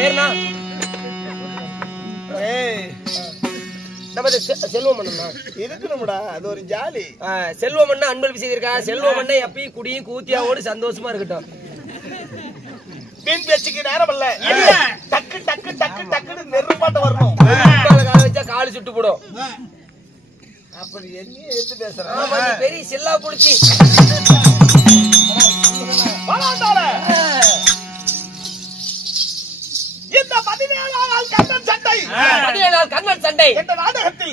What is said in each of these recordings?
பேர்னா நமது செல்வமண்ணா இருக்கணும்டா, அது ஒரு ஜாலி. செல்வமண்ணா அன்பளிப்பு செய்திருக்கா. செல்வமண்ணா எப்பயும் குடியும் கூத்தியாவோடு சந்தோஷமா இருக்கட்டும். மீன் பேச்சுக்கு நேரம் இல்ல. டக்கு டக்கு டக்கு டக்குன்னு நெருப்பாட்ட வரணும். கால வச்சா காலு சுட்டு போடும். அப்படி என்ன எடுத்து பேசுறேன்? பெரிய செல்லா புடிச்சி இந்த 17 நாள் கண்ணன் சண்டை, 17 நாள் கண்ணன் சண்டை இந்த நாடகத்தில்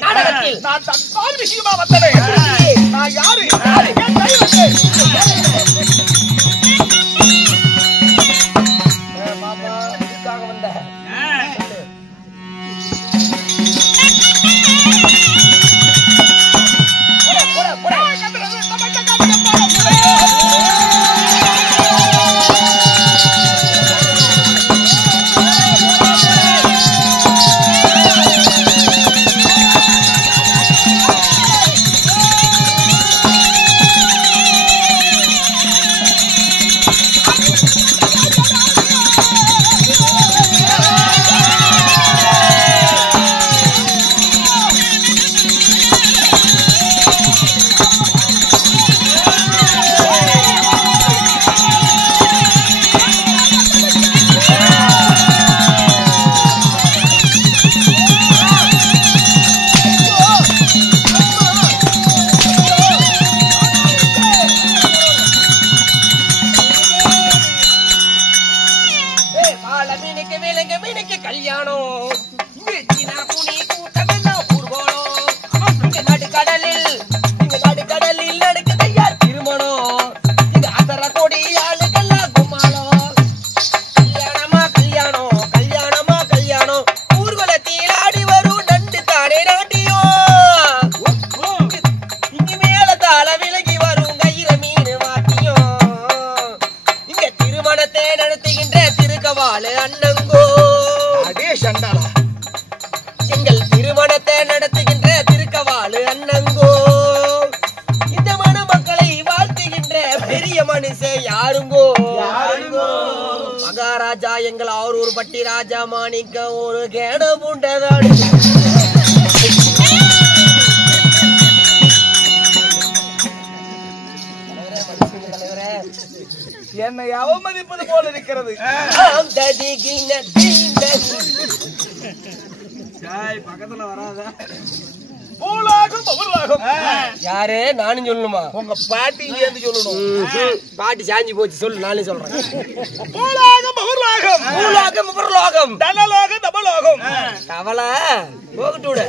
நான் தற்பால் விஷயமா வந்தேன். நான் யாரு? என் கை வந்து மாமா இதுக்காக வந்த மகாராஜா எங்கள் ஆரூர் பட்டி ராஜா மாணிக்க ஒரு கேட பூண்டதாடு என்னை அவமதிப்பது போல இருக்கிறது. பக்கத்துல வராத யாரு? நானும் சொல்லணுமா? உங்க பாட்டி சேர்ந்து சொல்லணும். பாட்டி சாஞ்சி போச்சு, சொல்லு, நானே சொல்றேன். பூலோகம் பகுர்லோகம், பூலோகம் உபர்லோகம், தனலோகம் தபலோகம். கவலை போகட்டு விட.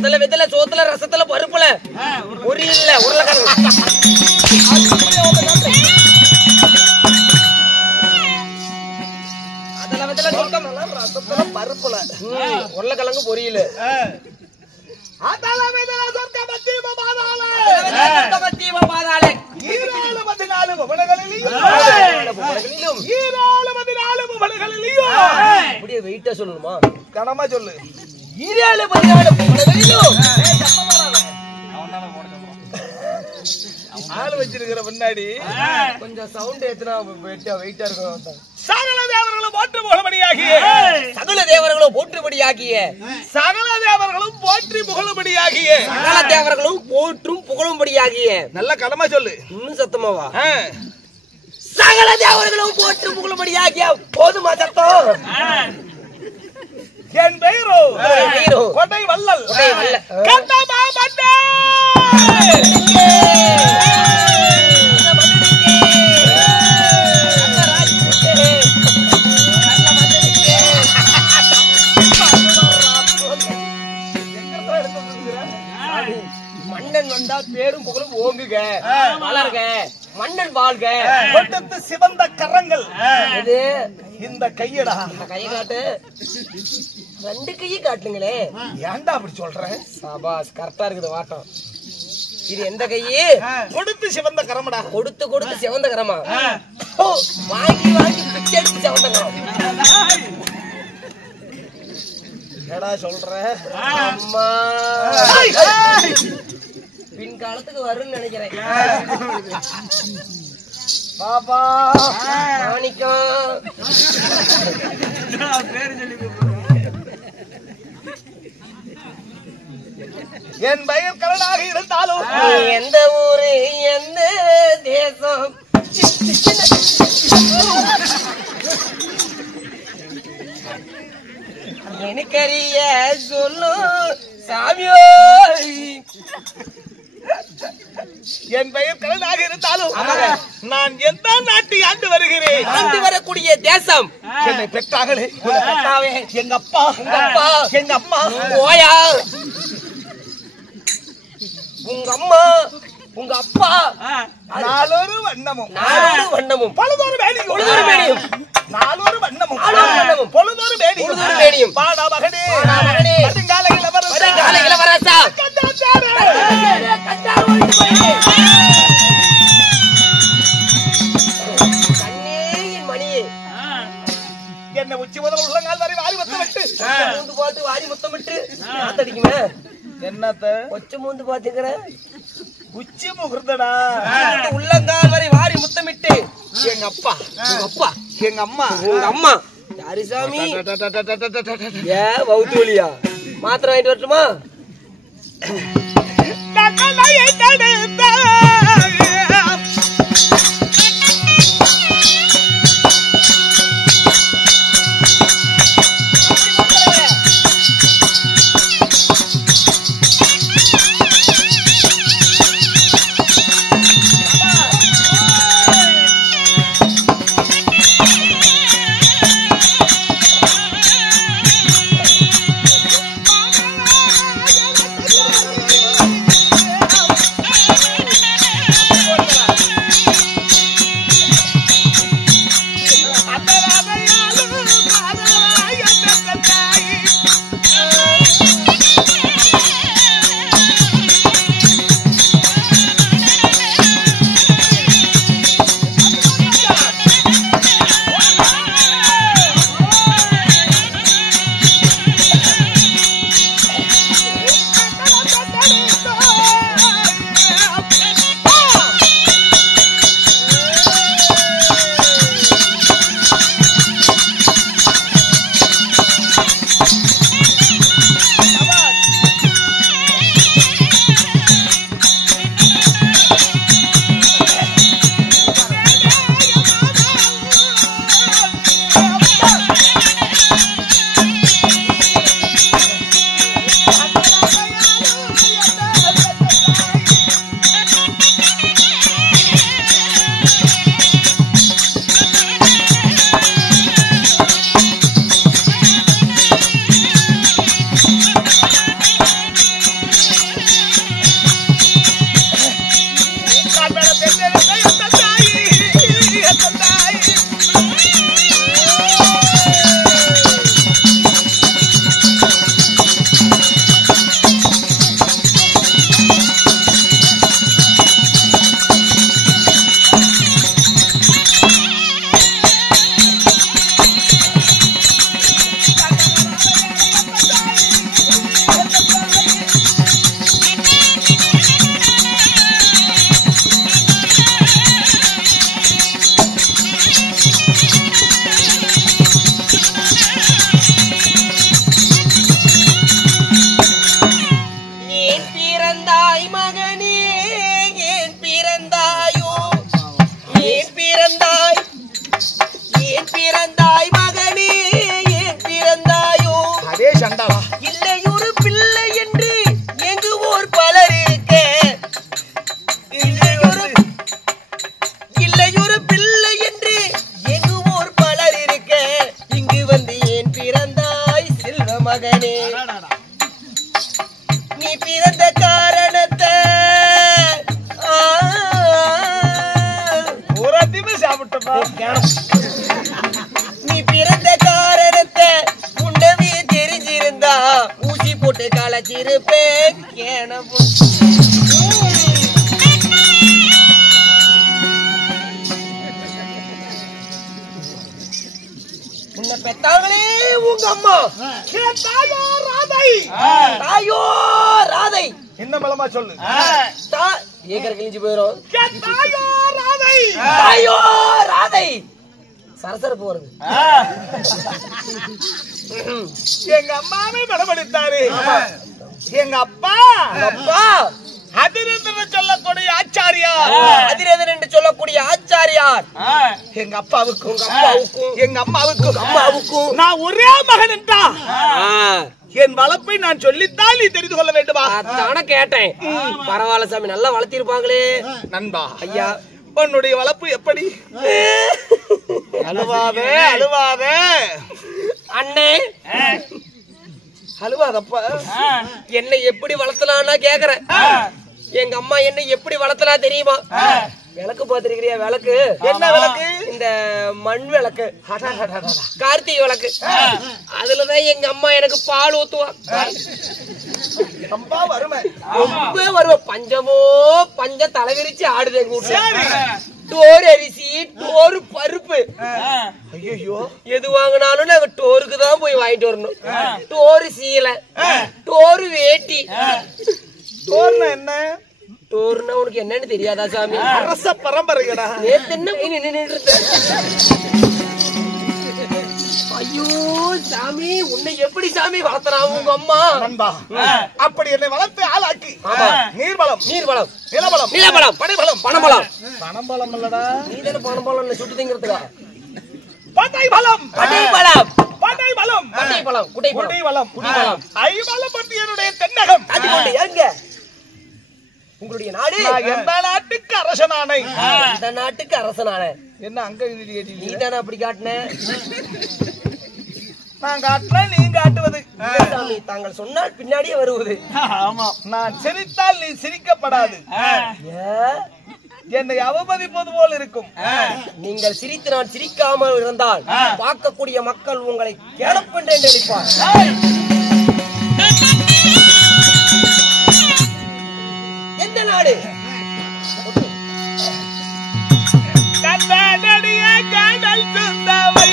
அதுல வெத்தல சோத்துல ரசத்துல பருப்புல ஒரு இல்ல உருளைக்கிழங்கு அதுல வெத்தல சொர்க்கம் ரசத்துல பருப்புல உருளைக்கிழங்கு பொரியல வெயிட்டா சொல்லணுமா? கடமா சொல்லு. ஆளு வச்சிருக்கிற முன்னாடி கொஞ்சம் சவுண்ட் ஏத்துனா வெயிட்டா இருக்கும். சகல தேவர்களும் போற்று புகழும்படியாகிய சகல தேவர்களும் போற்றும்படியாகிய சகல தேவர்களும் போற்றி புகழும்படியாகிய சகல தேவர்களும் போற்றும் புகழும்படியாகிய நல்ல கடமை சொல்லு. இன்னும் சத்தமாவா? சகல தேவர்களும் போற்றும் புகழும்படியாகிய போதுமா சத்தம்? என் பெயரோ கொடை வள்ளல் கந்தமா மன்னே. மன்னன் வந்தா பேரும் புகழும் ஓங்குக, வளருக, மன்னன் வாழ்க. கொடுத்து சிவந்த கரங்கள் இது இந்த கையடா. கையை காட்டு. 2 கையை காட்டுங்களே. ஏன்டா அப்படி சொல்ற? சாபாஸ், கரெக்டா இருக்குது வாட்டம். இது எந்த கையே? கொடுத்து சிவந்த கரமடா. கொடுத்து கொடுத்து சிவந்த கரமா? வாங்கி வாங்கி பிச்சை எடுத்து சிவந்த கரம். ஏடா சொல்ற? அம்மா பின்காலத்துக்கு வரும்னு நினைக்கிறேன். பாப்பா மாணிக்கம் என் பெயர் கலனாக இருந்தாலும் எந்த ஊரு எந்த தேசம் எனக்கறிய சொல்லும் சாமியோ. என் பெயர் கலனாக இருந்தாலும் நான் எந்த நாட்டை ஆண்டு வருகிறேன்? ஆண்டு வரக்கூடிய தேசம் என்னை பெற்றாங்களே எங்க அப்பா எங்க அம்மா. ஓயா உங்க அம்மா உங்க அப்பா நாலொரு வண்ணமும் பழுதொரு மேனியும் நாலொரு வண்ணமும் பொழுதொரு மேனியும் பாடா மகனே வருங்கால இளவரசா கண்ணேயின் மணியே என்ன உச்சி முதல் உள்ளங்கால் வரை வாரி முத்தமிட்டு மூந்து பார்த்து வாரி முத்தமிட்டு காத்தடிக்குமே. என்னத்த கொச்ச மூந்து பாத்துக்கிற உச்சி முகர்ந்தடா. உள்ளங்கால் வரை வாரி முத்தமிட்டு எங்க அப்பா எங்க அம்மா உங்க அம்மா யாரு சாமி? ஏ வவுத்தோலியா மாத்திரம் வாங்கிட்டு வரட்டுமா? கேனப்பா நீ பிறந்த காரணத்தை முன்னவே தெரிஞ்சிருந்தா ஊசி போட்டு களைச்சிருப்பேன் கேனப்பு. உன்னை பெத்தாங்களே உங்க அம்மா. தாயோ ராதை. தாயோ ராதை. என்ன பலமா சொல்லு. ஏக்கர் கிழிஞ்சு போயிரும். தாயோ ராதை. தாயோ ராதை. சரசரப்பு வருது. எங்க அம்மாவே படபடுத்தாரு. எங்க அப்பா அதிரேந்திரன் சொல்லக்கூடிய ஆச்சாரியார். அதிரேந்திரன் என்று சொல்லக்கூடிய ஆச்சாரியார் எங்க அப்பாவுக்கும் எங்க அம்மாவுக்கும் நான் ஒரே மகன் என்றா என் வளர்ப்பை நான் சொல்லித்தான் நீ தெரிந்து கொள்ள வேண்டுமா? அதான கேட்டேன். பரவாயில்ல சாமி, நல்லா வளர்த்திருப்பாங்களே. நண்பா ஐயா, உன்னுடைய வளர்ப்பு எப்படி? அழுவாதே அண்ணே, அழுவாதப்பா. என்னை எப்படி வளர்த்தலான்னா கேக்குறேன். எங்க அம்மா என்னை எப்படி வளர்த்தலா தெரியுமா? விளக்கு பாத்திருக்கிறியா? விளக்கு என்ன விளக்கு? இந்த மண் விளக்கு, கார்த்திகை விளக்கு. அதுலதான் எங்க அம்மா எனக்கு பால் ஊத்துவா. ரொம்ப வறுமை. பஞ்சமோ பஞ்ச தலைவிரிச்சு ஆடுது எங்க வீட்டுல. டோர் அரிசி, டோர் பருப்பு, ஐயோ எது வாங்கினாலும் நாங்க டோருக்கு தான் போய் வாங்கிட்டு வரணும். டோரு சீலை, டோரு வேட்டி. டோர்னா என்ன? டோர்னா உனக்கு என்னன்னு தெரியாதா சாமி? அரச பரம்பரைடா. நேத்து என்ன நின்னுட்டு இருந்த? ஐயோ சாமி, உன்னை எப்படி சாமி வளர்த்தனா உங்க அம்மா? நண்பா, அப்படி என்னை வளர்த்து ஆளாக்கி நீர்வளம், நிலவளம், பனைபலம், பணபலம். பணபலம் இல்லடா, நீ தானே பணபலம் சுட்டு திங்கிறதுக்கா? பனைபலம், குடைபலம், ஐவலம் பற்றி என்னுடைய தென்னகம். அதுகொண்டு எங்க உங்களுடைய நாடு? எந்த நாட்டுக்கு அரசனானை? இந்த நாட்டுக்கு அரசனான. என்ன அங்க நீ தானே அப்படி காட்டின? நான் காட்டினா நீ காட்டுவது. சாமி, தாங்கள் சொன்னால் பின்னாடியே வருவது. ஆமா, நான் சிரித்தால் நீ சிரிக்கப்படாது. என்னை அவமதிப்பது போல் இருக்கும். நீங்கள் சிரித்து நான் சிரிக்காமல் இருந்தால் பார்க்கக்கூடிய மக்கள் உங்களை கேளப்பென்று நினைப்பார். எந்த நாடு? காதல் சுந்தவை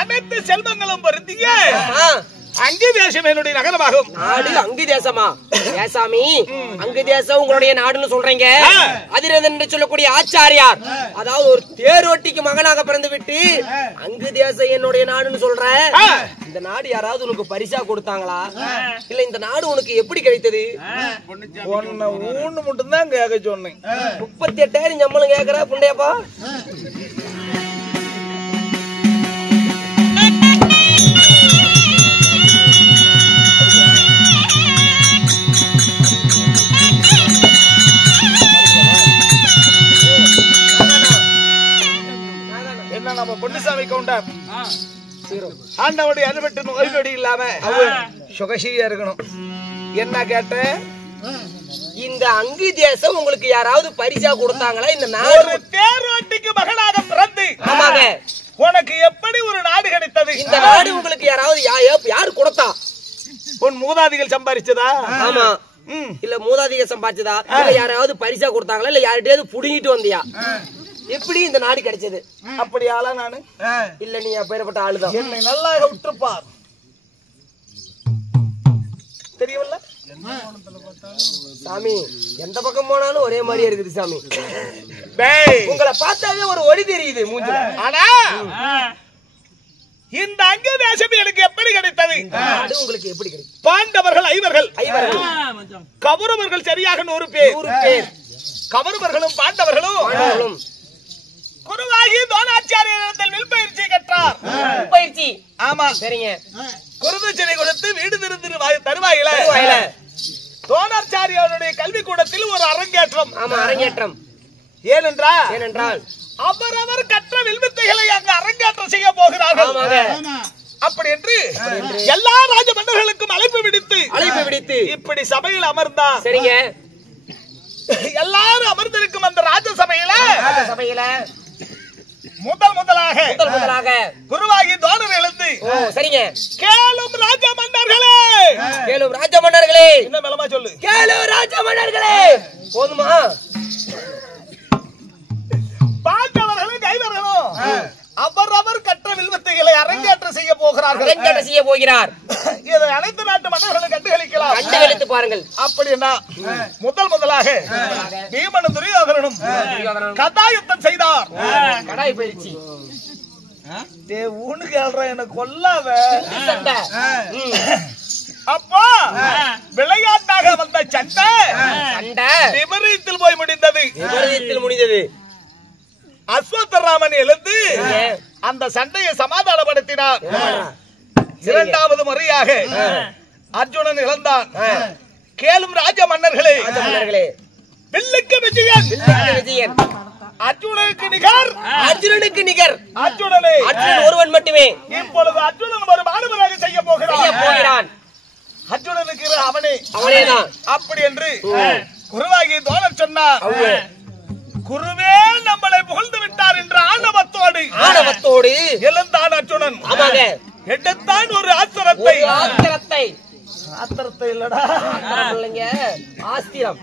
அனைத்து செல்வங்களும் பொருந்திய அங்கி தேசம் என்னுடைய நகரமாகும். நாடு அங்கி தேசமா? ஏசாமி, அங்கு தேசம் உங்களுடைய நாடுன்னு சொல்றீங்க. அதிரேந்திரன் என்று சொல்லக்கூடிய ஆச்சாரியார், அதாவது ஒரு தேரோட்டிக்கு மகனாக பிறந்து விட்டு அங்கு தேசம் என்னுடைய நாடுன்னு சொல்ற. இந்த நாடு யாராவது உனக்கு பரிசா கொடுத்தாங்களா? இல்ல இந்த நாடு உனக்கு எப்படி கிடைத்தது? ஒண்ணு மட்டும் தான் கேட்க சொன்னேன். 38,000 சம்பளம் கேக்குற புண்டையப்பா. என்ன நம்ம பொன்னுசாமி கவுண்டர் ஆண்டவனுடைய அனுபட்டு நோய் நொடி இல்லாம சுகசியா இருக்கணும். என்ன கேட்ட? இந்த அங்கு தேசம் உங்களுக்கு யாராவது பரிசா கொடுத்தாங்களா? இந்த ஒரு நாடு தேரோட்டிக்கு மகனாக பிறந்து ஆமாங்க உனக்கு எப்படி ஒரு நாடு கிடைத்தது? இந்த நாடு உங்களுக்கு யாராவது யாரு கொடுத்தா? உன் மூதாதிகள் சம்பாதிச்சதா? ஆமா. இல்ல மூதாதிக சம்பாதிச்சதா? இல்ல யாராவது பரிசா கொடுத்தாங்களா? இல்ல யார்கிட்டயாவது புடுங்கிட்டு வந்தியா? எப்படி இந்த நாடு கிடைச்சது? அப்படி ஆளா நானு இல்ல நீ அப்பேற்பட்ட ஆளுதான். என்னை நல்லா உற்றுப்பார். தெரியவில்ல சாமி, எந்த பக்கம் போனாலும் ஒரே மாதிரியே இருக்குது சாமி. டேய், உங்களை பார்த்தாலே ஒரு ஒளி தெரியுது மூஞ்சில. ஆனா இந்த அங்க தேசம் எனக்கு எப்படி கிடைத்தது? நாடு உங்களுக்கு எப்படி கிடைக்கும்? பாண்டவர்கள் ஐவர்கள், கௌரவர்கள் சரியாக 100 பேர். 100 பேர். கௌரவர்களும் பாண்டவர்களும் குருவாகி தோணாச்சாரியரிடத்தில் வில்பயிற்சி கற்றார். பயிற்சி. ஆமா, சரிங்க. குருதட்சணை கொடுத்து வீடு திரு தருவாயில தோணாச்சாரியருடைய கல்வி கூடத்தில் ஒரு அரங்கேற்றம். ஆமா, அரங்கேற்றம். ஏனென்றால் அவரவர் கற்ற வில்வித்தைகளை அங்கு அரங்கேற்றம் செய்ய போகிறார்கள். அப்படி என்று எல்லா ராஜ மன்னர்களுக்கும் அழைப்பு விடுத்து இப்படி சபையில் அமர்ந்தார். சரிங்க. எல்லாரும் அமர்ந்திருக்கும் அந்த ராஜ சபையில முதலாக குருவாகி தோணர் எழுந்து, சரிங்க, கேளும் ராஜ மன்னர்களே, கேளும் ராஜ மன்னர்களே, என்ன மேலமா சொல்லு, கேளும் ராஜ மன்னர்களே. போதுமா? பாண்டவர்களும் கைவர்களும் அவரவர் கற்ற வில்வித்தைகளை அரங்கேற்றம் செய்ய போகிறார்கள். அரங்கேற்றம் செய்ய போகிறார். இதை அனைத்து நாட்டு மன்னர்களும் கண்டுகளிக்கலாம். கண்டுகளித்து பாருங்கள். அப்படின்னா முதலாக பீமனும் துரியோதனனும் கதாயுத்தம் செய்தார். கடாய் பயிற்சி. உனக்கு என்ன கொல்லாத சண்டை. அப்போ விளையாட்டாக வந்த சண்டை விபரீதத்தில் போய் முடிந்தது. விபரீதத்தில் முடிந்தது. அஸ்வத்தராமன் எழுந்து அந்த சண்டையை சமாதானப்படுத்தினார். இரண்டாவது முறையாக அர்ஜுனன் இழந்தான். கேளும் ராஜ மன்னர்களே, வில்லுக்கு விஜயன், அர்ஜுனனுக்கு நிகர், அர்ஜுனன் ஒருவன் மட்டுமே. இப்பொழுது அர்ஜுனன் ஒரு மாணவராக செய்ய போகிறான். அர்ஜுனனுக்கு அவனேதான். அப்படி என்று குருவாகி தோழர் சொன்னார். குருவே நம்மளை புகழ்ந்து விட்டார் என்ற ஆணவத்தோடு எழுந்தான் அர்ஜுனன். எடுத்தான் ஒரு ஆத்திரத்தை இல்லடா, ஆஸ்திரம்.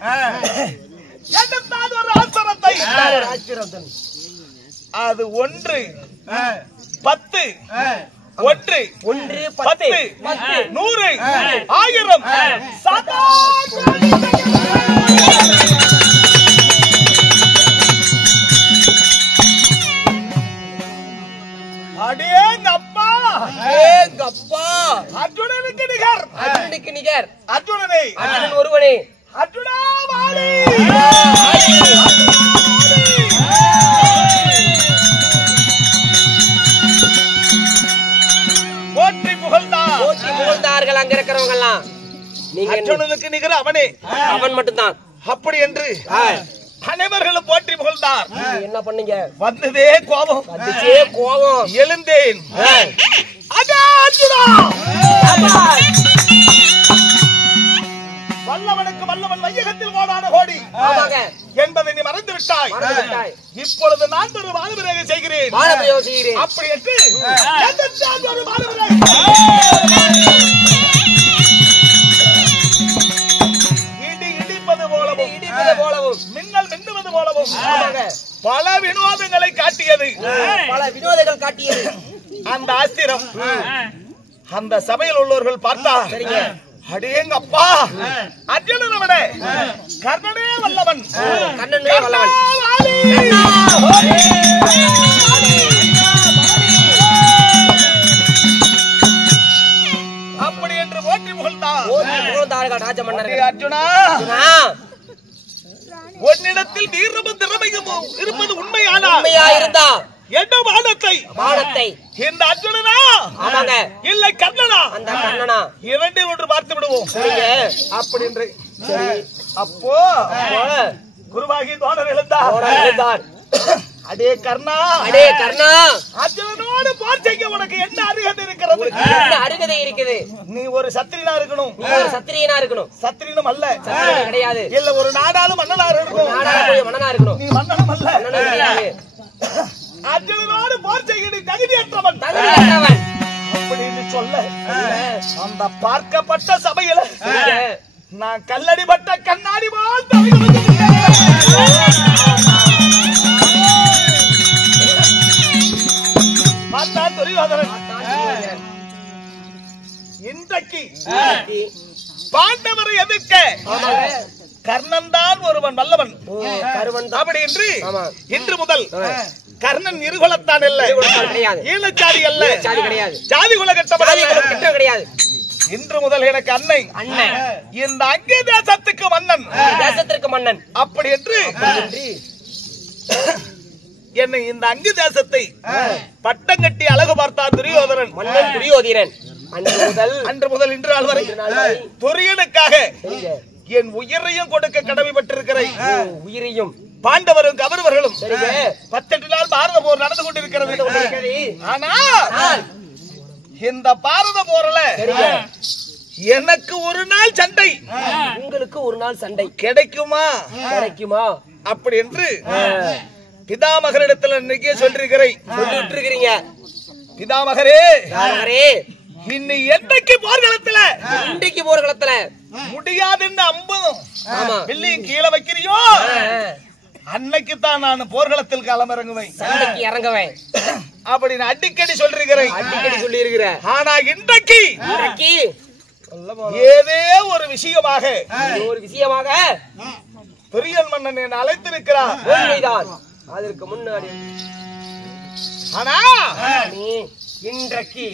எடுத்தான் ஒரு ஆத்திரத்தை. அது 1 10 1 10 100 1000 சதா அடேங்கப்பா, அர்ஜுனனுக்கு நிகர், அர்ஜுனன் ஒருவனே. அர்ஜுனா வாழி, போற்றி புகழ்ந்தார்கள் அங்க இருக்கிறவங்க எல்லாம். அர்ஜுனனுக்கு நிகர் அவன் மட்டும்தான். அப்படி என்று அனைவர்களும் போற்றி புகழ்ந்தார். என்ன பண்ணீங்க? வந்ததே கோபம். எழுந்தேன். வல்லவனுக்கு வல்லவன் வையகத்தில் ஓடான கோடி என்பதை நீ மறந்து விட்டாய். இப்பொழுது நான் ஒரு மாணவராக செய்கிறேன். அப்படி என்று ஒரு மாணவராக போலவும் மின்னல் மின்னுவது போலவும் பல வினோதங்களை காட்டியது. அந்த ஆஸ்திரம் அந்த சபையில் உள்ளவர்கள் பார்த்தா, அடேங்கப்பா, அர்ஜுனனை விட கர்ணனே வல்லவன். அப்படி என்று போற்றி புகழ்ந்தார் ராஜ மன்னர். அர்ஜுனா, உன்னிடத்தில் வீரமும் திறமையும் இருப்பது உண்மையா இருந்தா என்ன வானத்தை இந்த அர்ஜுனனா இல்லை கர்ணனா? அந்த கர்ணனா. இரண்டில் ஒன்று பார்த்து விடுவோம். அப்படி என்று அப்போ குருவாகி தோழர் எழுந்தார். அடே கர்ணா, அடே கர்ணா, அர்ஜுனனோடு போர் செய்ய உனக்கு என்ன அருகதை இருக்கிறது? என்ன அருகதை இருக்குது? நீ ஒரு சத்திரியனா இருக்கணும். நீ ஒரு சத்திரியனா இருக்கணும். சத்திரியனும் அல்ல, சத்திரியன் கிடையாது. இல்ல ஒரு நாடாளும் மன்னனா இருக்கணும். நாடாள போய் மன்னனா இருக்கணும். நீ மன்னனும் அல்ல, மன்னனும் கிடையாது. அர்ஜுனனோடு போர் செய்ய நீ தகுதியற்றவன். தகுதியற்றவன் அப்படின்னு சொல்ல அந்த பார்க்கப்பட்ட சபையில நான் கல்லடிப்பட்ட கண்ணாடி போல் பார்த்தா துரியோதனன் இன்றைக்கு பாண்டவரை எதிர்க்க கர்ணன் தான் ஒருவன் வல்லவன். அப்படி என்று இன்று முதல் கர்ணன் இருகுலத்தான் இல்ல, ஈழச்சாதி அல்ல, ஜாதி குலகட்டம் கிடையாது. இன்று முதல் எனக்கு அன்னை, இந்த அங்கே தேசத்துக்கு மன்னன், தேசத்திற்கு மன்னன். அப்படி என்று என்னை இந்த அங்கு தேசத்தை பட்டம் கட்டி அழகு பார்த்தார் துரியோதனன். மன்னன் துரியோதனன் அன்று முதல் இன்று நாள் வரை துரியனுக்காக என் உயிரையும் கொடுக்க கடமைப்பட்டிருக்கிறேன். உயிரையும் பாண்டவரும் கௌரவர்களும் 18 நாள் பாரத போர் நடந்து கொண்டிருக்கிறது. ஆனா இந்த பாரத போர்ல எனக்கு ஒரு நாள் சண்டை, உங்களுக்கு ஒரு நாள் சண்டை கிடைக்குமா அப்படி என்று பிதாமகரிடத்துல இன்னைக்கே சொல்லிருக்கிறேன். சொல்லிட்டு இருக்கிறீங்க. பிதாமகரே, இன்னைக்கு என்னைக்கு போர்க்களத்துல, இன்றைக்கு போர்க்களத்துல முடியாதுன்னு 50 வெள்ளியும் கீழே வைக்கிறியோ அன்னைக்கு தான் நான் போர்க்களத்தில் களமிறங்குவேன், சண்டைக்கு இறங்குவேன் அப்படின்னு அடிக்கடி சொல்லிருக்கிறேன். அடிக்கடி சொல்லி இருக்கிறேன். ஆனா இன்றைக்கு ஏதே ஒரு விஷயமாக துரியன் மன்னன் என்னை அழைத்திருக்கிறார். அதற்கு முன்னாடி ஆனா நீ இன்றைக்கு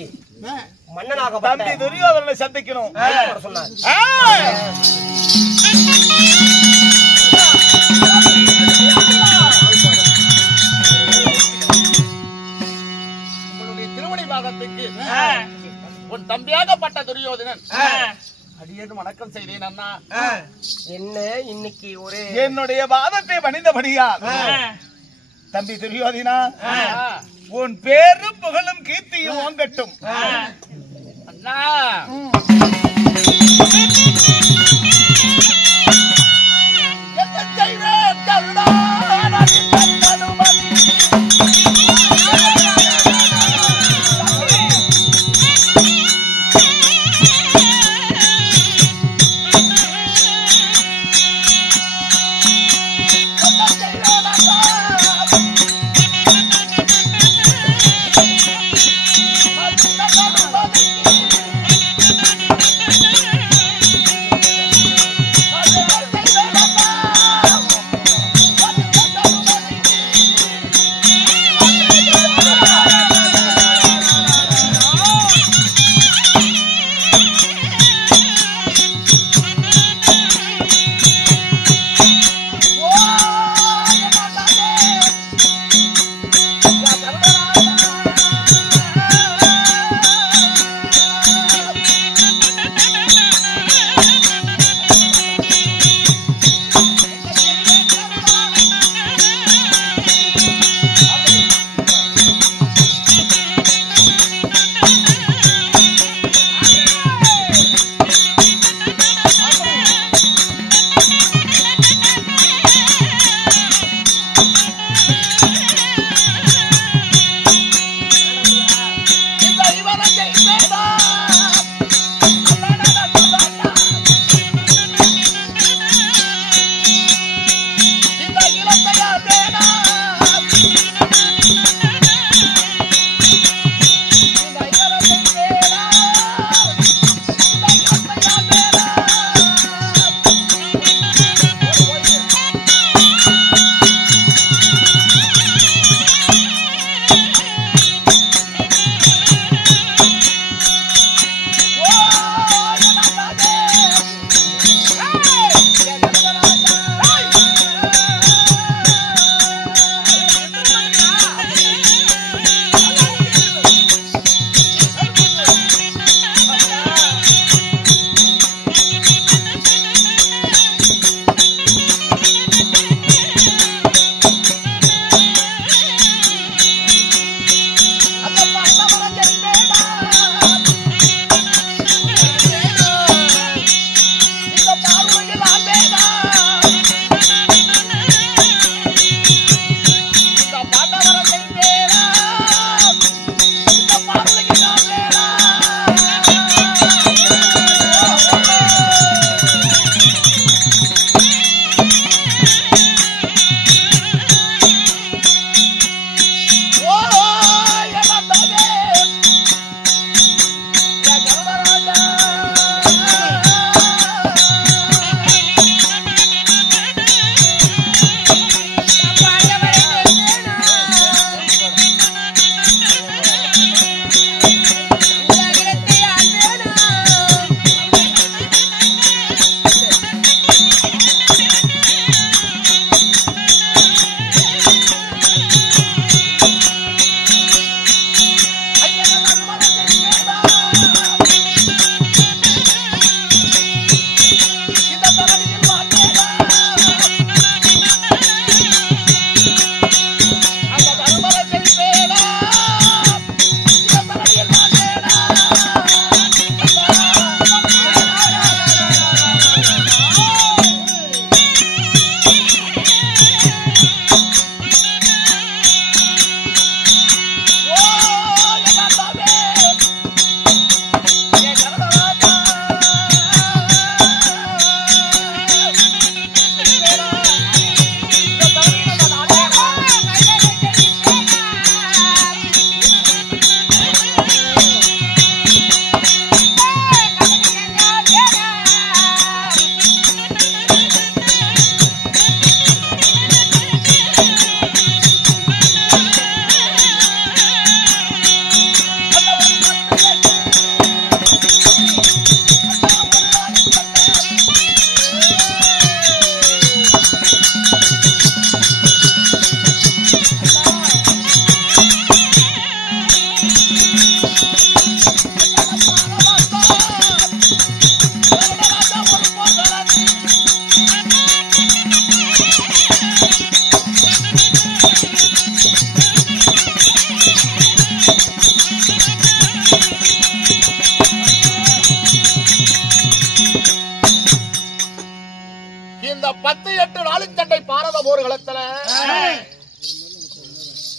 மன்னனாக தம்பி துரியோதனனை சந்திக்கணும் சொன்னார். உன்னுடைய திருமணி பாகத்துக்கு உன் தம்பியாகப்பட்ட துரியோதனன் அடியேன் வணக்கம் செய்தேன் அண்ணா. என்ன இன்னைக்கு ஒரு என்னுடைய பாதத்தை பணிந்தபடியா தம்பி துரியோதனா, உன் பேரும் புகழும் கீர்த்தியும் ஓங்கட்டும் அண்ணா.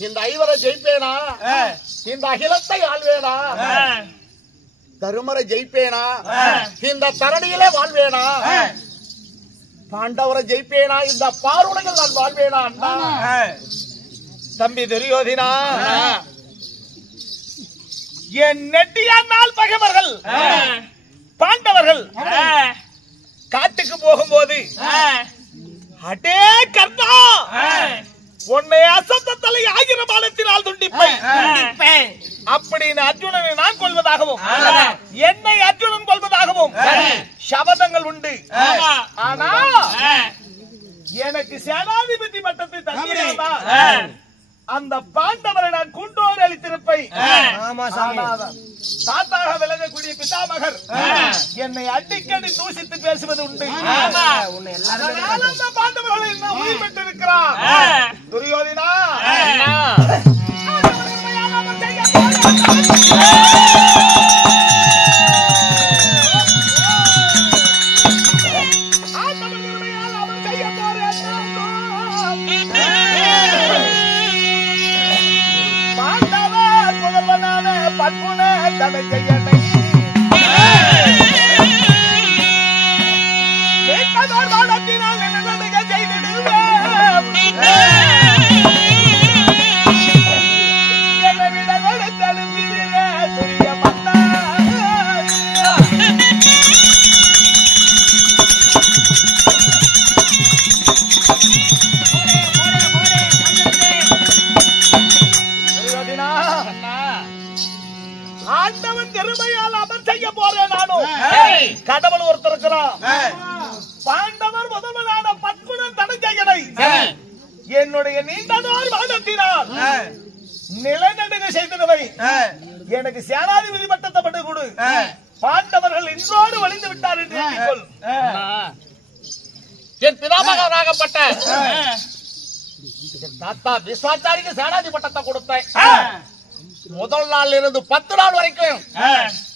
இந்த ஐவரை ஜெயிப்பேனா, இந்த அகிலத்தை ஆள்வேனா, தருமரை ஜெயிப்பேனா, இந்த தரணியிலே வாழ்வேனா, பாண்டவரை ஜெயிப்பேனா, இந்த பாருணையில் நான் வாழ்வேனா? அண்ணா தம்பி துரியோதனா, என் நெட்டியானால் பகைவர்கள் பாண்டவர்கள் காட்டுக்கு போகும்போது, அடே கர்ணா, உன்னை அசத்த தலை 1000 பாலத்தினால் துண்டிப்பேன் அப்படின்னு அர்ஜுனனை நான் கொள்வதாகவும், என்னை அர்ஜுனன் கொள்வதாகவும் சபதங்கள் உண்டு. ஆனா எனக்கு சேனாதிபதி பட்டத்தை தந்திருந்தா அந்த பாண்டவரை நான் குண்டோடு அளித்திருப்பேன். தாத்தாக விளங்கக்கூடிய பிதாமகர் என்னை அடிக்கடி தூசித்து பேசுவது உண்டு. பாண்டவர்களை என்ன உயிர் பெற்றிருக்கிறார் துரியோதனா. கடவுள் ஒருத்தர் இருக்கிறான். பாண்டவர் முதல்வனான பத்மன் தனஞ்சயனை என்னுடைய நீண்டதோர் வாதத்தினால் நிலைநடுக செய்தவை எனக்கு சேனாதிபதி பட்டத்தை பட்டு கொடு. பாண்டவர்கள் இன்றோடு வழிந்து விட்டார் என்று எண்ணிக்கொள். என் பிதாமகராகப்பட்ட தாத்தா விஸ்வாச்சாரிக்கு சேனாதிபதி பட்டத்தை கொடுத்தேன். முதல் நாள் இருந்து 10 நாள் வரைக்கும்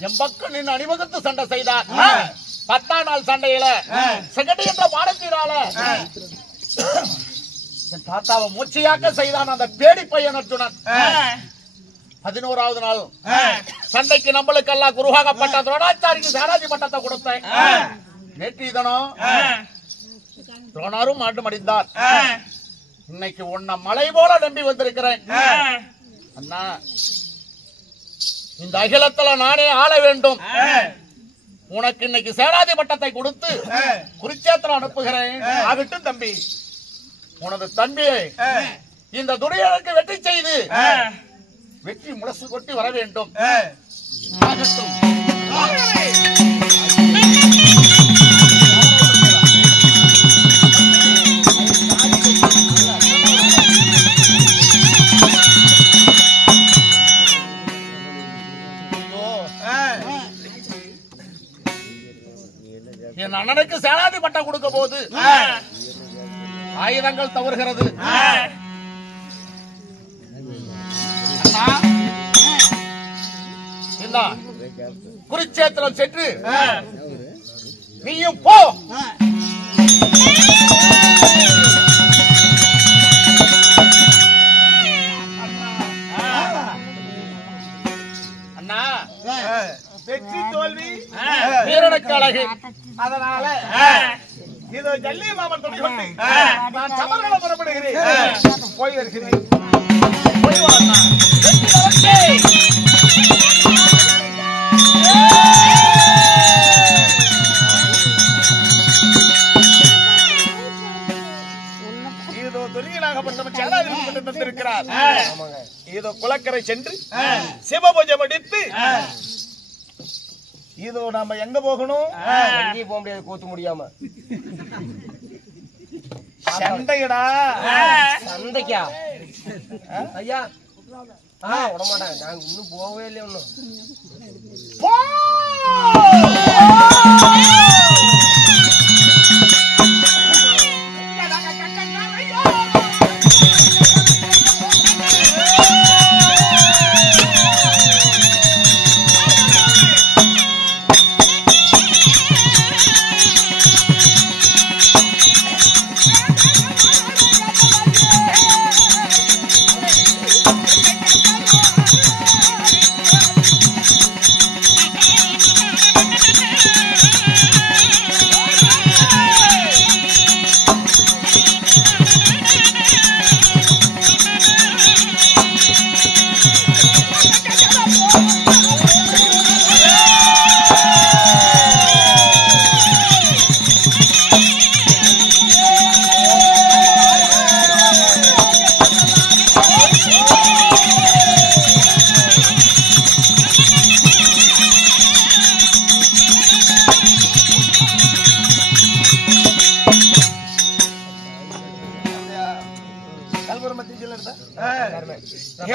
என் பக்கம் நின்று அணிவகுத்து சண்டை செய்தார். 10ஆம் நாள் சண்டையில செகடி என்ற பாடத்தினால என் தாத்தாவை மூச்சையாக்க செய்தான் அந்த பேடி பையன் அர்ஜுனன். 11ஆவது நாள் சண்டைக்கு நம்மளுக்கெல்லாம் குருவாகப்பட்ட துரோணாச்சாரிக்கு சேனாதிபதி பட்டத்தை கொடுத்தேன். நேற்று தினம் துரோணரும் மாட்டு மடிந்தார். இன்னைக்கு உன்னை மலை போல நம்பி வந்திருக்கிறேன். அண்ணா, இந்த அகிலத்துல நானே ஆள வேண்டும். உனக்கு இன்னைக்கு சேனாதி பட்டத்தை கொடுத்து குருச்சேத்திரம் அனுப்புகிறேன். ஆகட்டும் தம்பி. உனது தம்பியை இந்த துரியனுக்கு வெற்றி செய்து வெற்றி முரசு கொட்டி வர வேண்டும். ஆகட்டும். என் அண்ணனுக்கு சேனாதி பட்டம் கொடுக்க போது ஆயுதங்கள் தவறுகிறது. குருச்சேத்திரம் சென்று நீயும் போ. அண்ணா, வெற்றி தோல்வி வீரனுக்கு அழகு. அதனால இதோ ஜல்லிய மாமன் துணை கொண்டு நான் சமர்களை புறப்படுகிறேன். போய் வருகிறேன். போய் வா அண்ணா. இதோ துரியனாகப்பட்டவன் சேனாதிபதி பட்டம் தந்திருக்கிறார். இதோ குளக்கரை சென்று சிவபூஜை முடித்து இதோ நாம எங்க போகணும்? எங்கேயும் போக முடியாது, கோத்து முடியாம. சண்டையடா. சண்டைக்கா ஐயா? விடமாட்டேன். நாங்க இன்னும் போகவே இல்லை. ஒன்னும்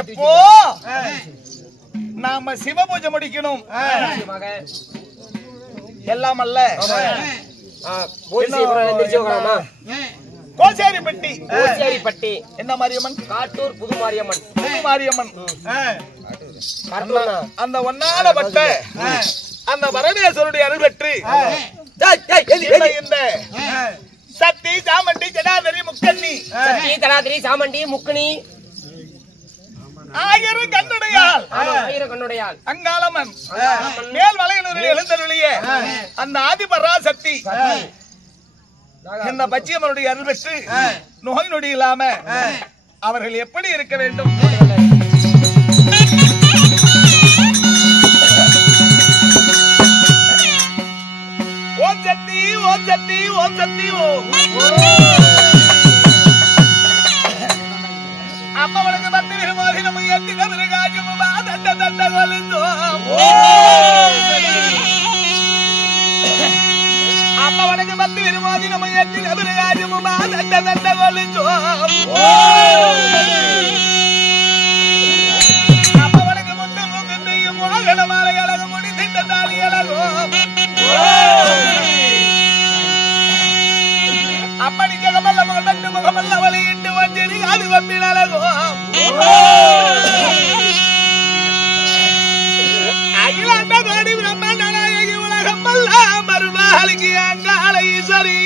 எப்போ நாம சிவ பூஜை முடிக்கணும் எல்லாம் அல்ல கோசேரிப்பட்டி என்ன மாரியம்மன் காட்டூர் புது மாரியம்மன் அந்த ஒன்னான பட்ட அந்த பரமேஸ்வருடைய அருள் பெற்று இந்த சக்தி சாமண்டி ஜடாதரி முக்கண்ணி சக்தி ஜடாதரி சாமண்டி முக்கணி ஆயிரம் கண்ணுடையாள் அங்காளம்மன் மேல் வளையலூரில் எழுந்தருளிய அந்த ஆதிபராசக்தி இந்த பச்சியம்மனுடைய அருள் பெற்று நோய் நொடி இல்லாம அவர்கள் எப்படி இருக்க வேண்டும்? ஓம் சக்தி ஓம் சக்தி ஓம் சக்தி ஓம் அம்மாவனுக்கு பத்து விரும்பாதி நம்ம எத்தி கதிரகாஜமுமா தட்ட தட்ட கொலுந்தோம். அம்மாவனுக்கு பத்து விரும்பாதி நம்ம எத்தி கதிரகாஜமுமா தட்ட தட்ட கொலுந்தோம். அம்மாவனுக்கு முத்து மூக்குந்தையும் மோகன மாலை அழகு முடி திட்ட தாலி அழகும். அப்படி ஜெகமல்ல முகமல்ல முகமல்ல வழியிட்டு வஞ்சரி அது வம்பின் அழகும். அகிலாண்ட கோடி பிரம்மண்ட நாயகி உலகம் எல்லாம் மறுபாலிக்கு அங்காள ஈஸ்வரி.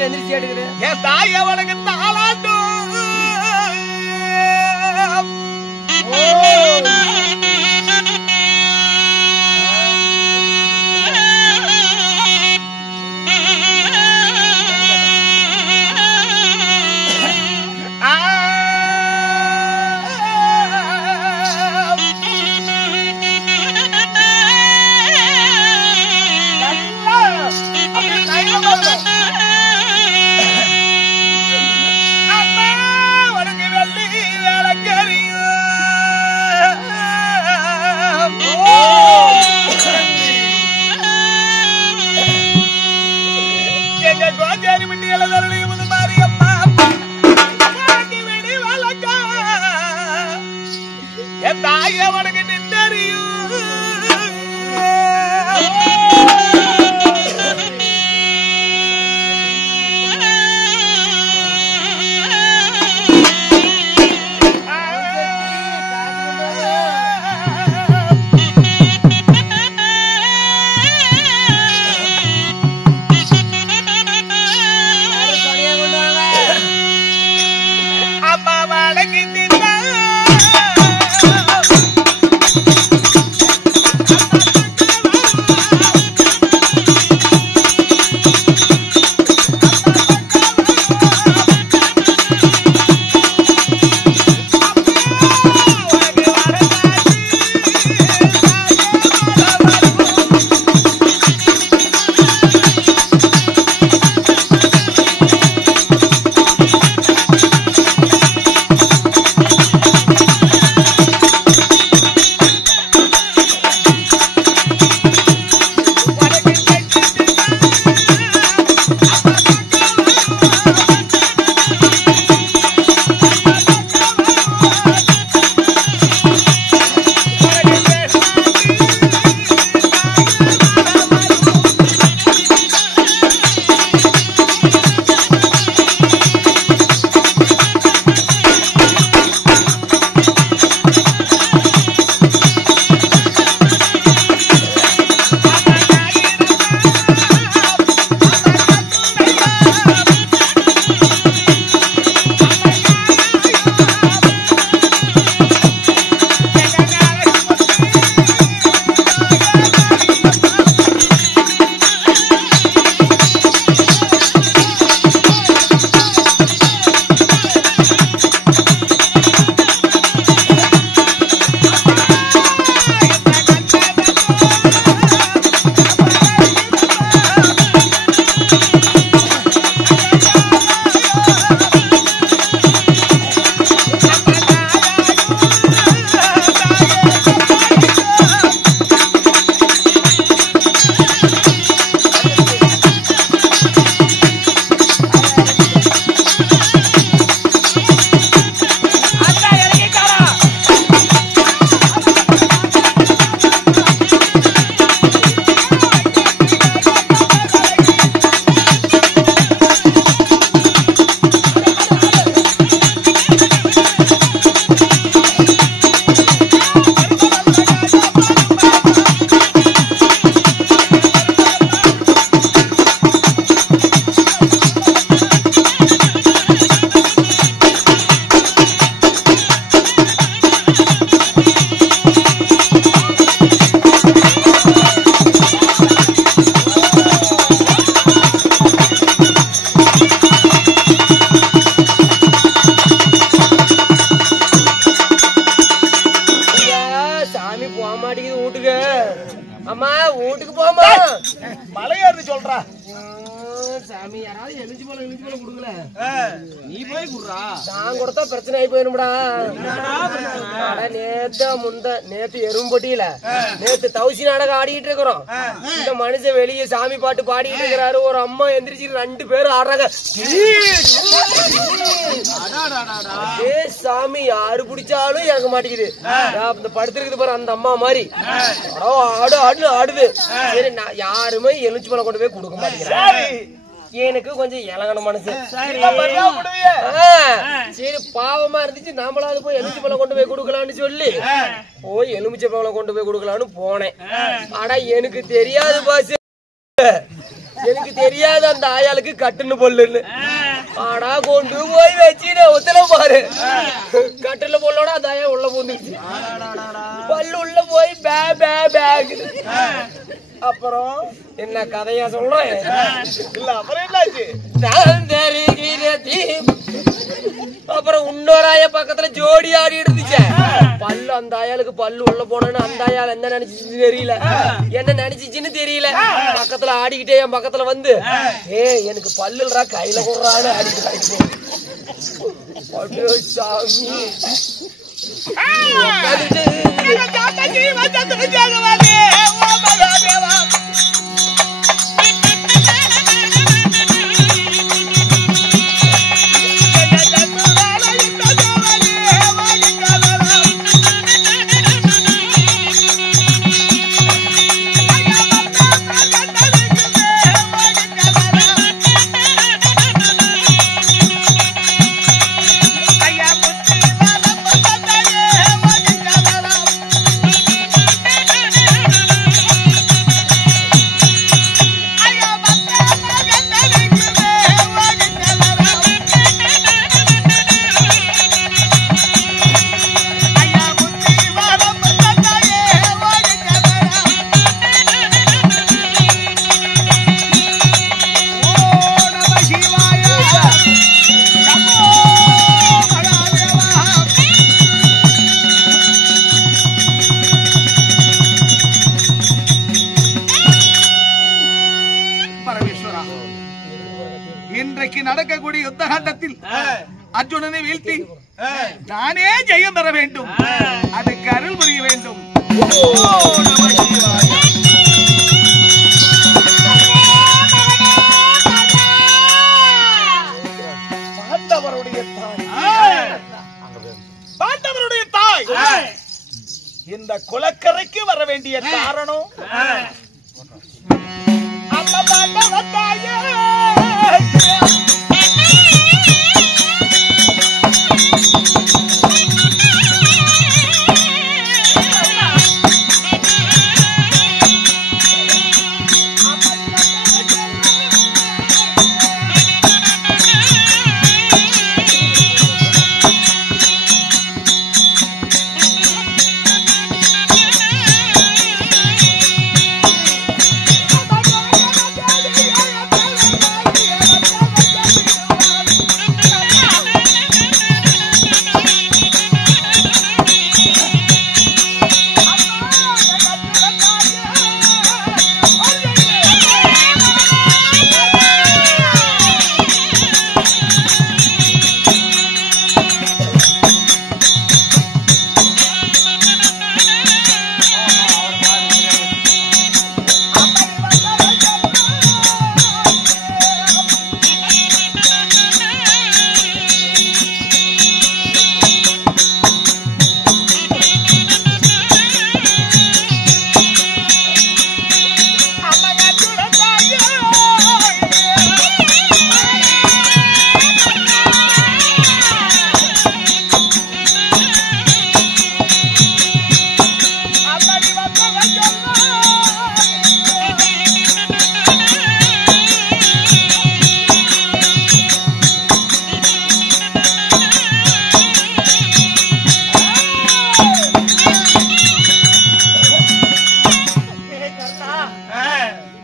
திடீர்னு எந்திரிச்சு எடுக்குது என் தாய் அவனுக்கு தாளாட்டும் அம்மா வீட்டுக்கு போமா. மலையாரு சொல்றா. சாமி யாராவது எலிஞ்சி போல குடுக்கல. நீ போய் குடுறா. நான் கொடுத்தா பிரச்சனை ஆகி போயிரும்டா. நேத்து எறும்பொட்டியில நேத்து தௌசி நாடகம் ஆடிட்டு இருக்கிறோம். இந்த மனுஷன் வெளியே சாமி பாட்டு பாடிட்டு இருக்கிறாரு. ஒரு அம்மா எந்திரிச்சு 2 பேரும் ஆடுறாங்க. சாமி யாரு பிடிச்சாலும் இறங்க மாட்டேங்குது. இந்த படுத்திருக்குது பாரு அந்த அம்மா மாதிரி ஆடு ஆடு ஆடுது. சரி நான் யாருமே எலுமிச்சி பழம் கொண்டு போய் கொடுக்க மாட்டேங்கிறேன். எனக்கு கொஞ்சம் இலங்கன மனசு. சரி பாவமா இருந்துச்சு. நாமளாவது போய் எலுமிச்சை பழம் கொண்டு போய் கொடுக்கலான்னு சொல்லி போய் எலுமிச்சை பழம் கொண்டு போய் கொடுக்கலான்னு போனேன். ஆனா எனக்கு தெரியாது பாசு. எனக்கு தெரியாது அந்த ஆயாளுக்கு கட்டுன்னு பொல்லுன்னு. ஆனா கொண்டு போய் வச்சு ஒத்துல பாரு, கட்டுல பொல்லோட அந்த ஆயா உள்ள போந்துச்சு, பல்லு உள்ள போய் பே பே பேக். அப்புறம் என்ன கதையா சொல்றேன்? இல்ல அப்புறம் என்னாச்சு? நான் தெரிகிறேன். அப்புறம் இன்னொரு ஆயா பக்கத்துல ஜோடி ஆடி இருந்துச்சு. பல்லு அந்த ஆயாளுக்கு பல்லு உள்ள போனோன்னு அந்த ஆயாள் என்ன நினைச்சிச்சுன்னு தெரியல, என்ன நினைச்சிச்சுன்னு தெரியல. பக்கத்துல ஆடிக்கிட்டே என் பக்கத்துல வந்து, ஏ எனக்கு பல்லுடா கையில கொடுறான்னு ஆடிக்கிட்டு சாமி. இன்றைக்கு நடக்கக்கூடிய யுத்த காண்டத்தில் அர்ஜுனனை வீழ்த்தி நானே ஜெயம் பெற வேண்டும், அதுக்கு அருள் புரிய வேண்டும். பாண்டவருடைய தாய் இந்த குலக்கரைக்கு வர வேண்டிய காரணம்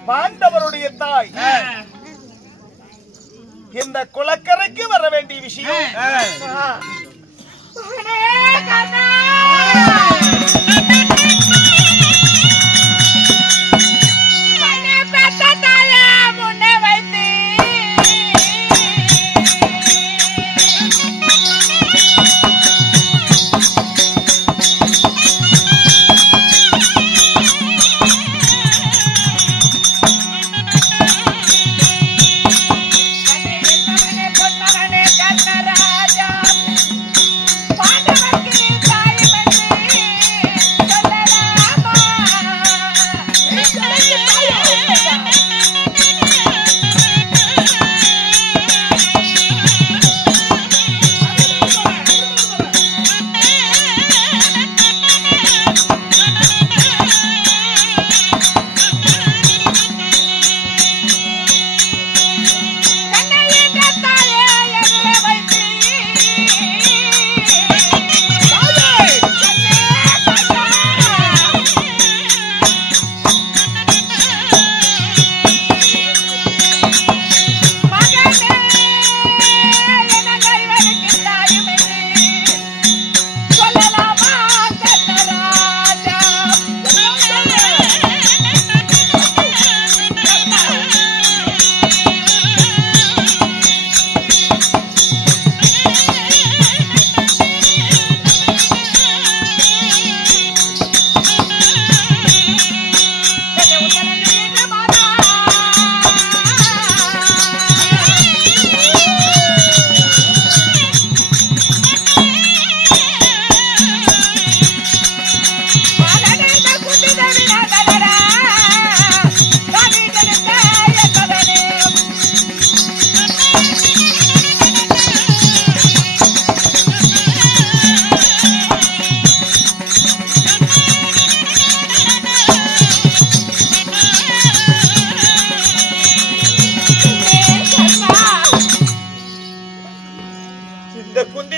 பாண்டவருடைய தாய் இந்த குலக்கரைக்கு வர வேண்டிய விஷயம் ராஜா பாண்டவர்க்கு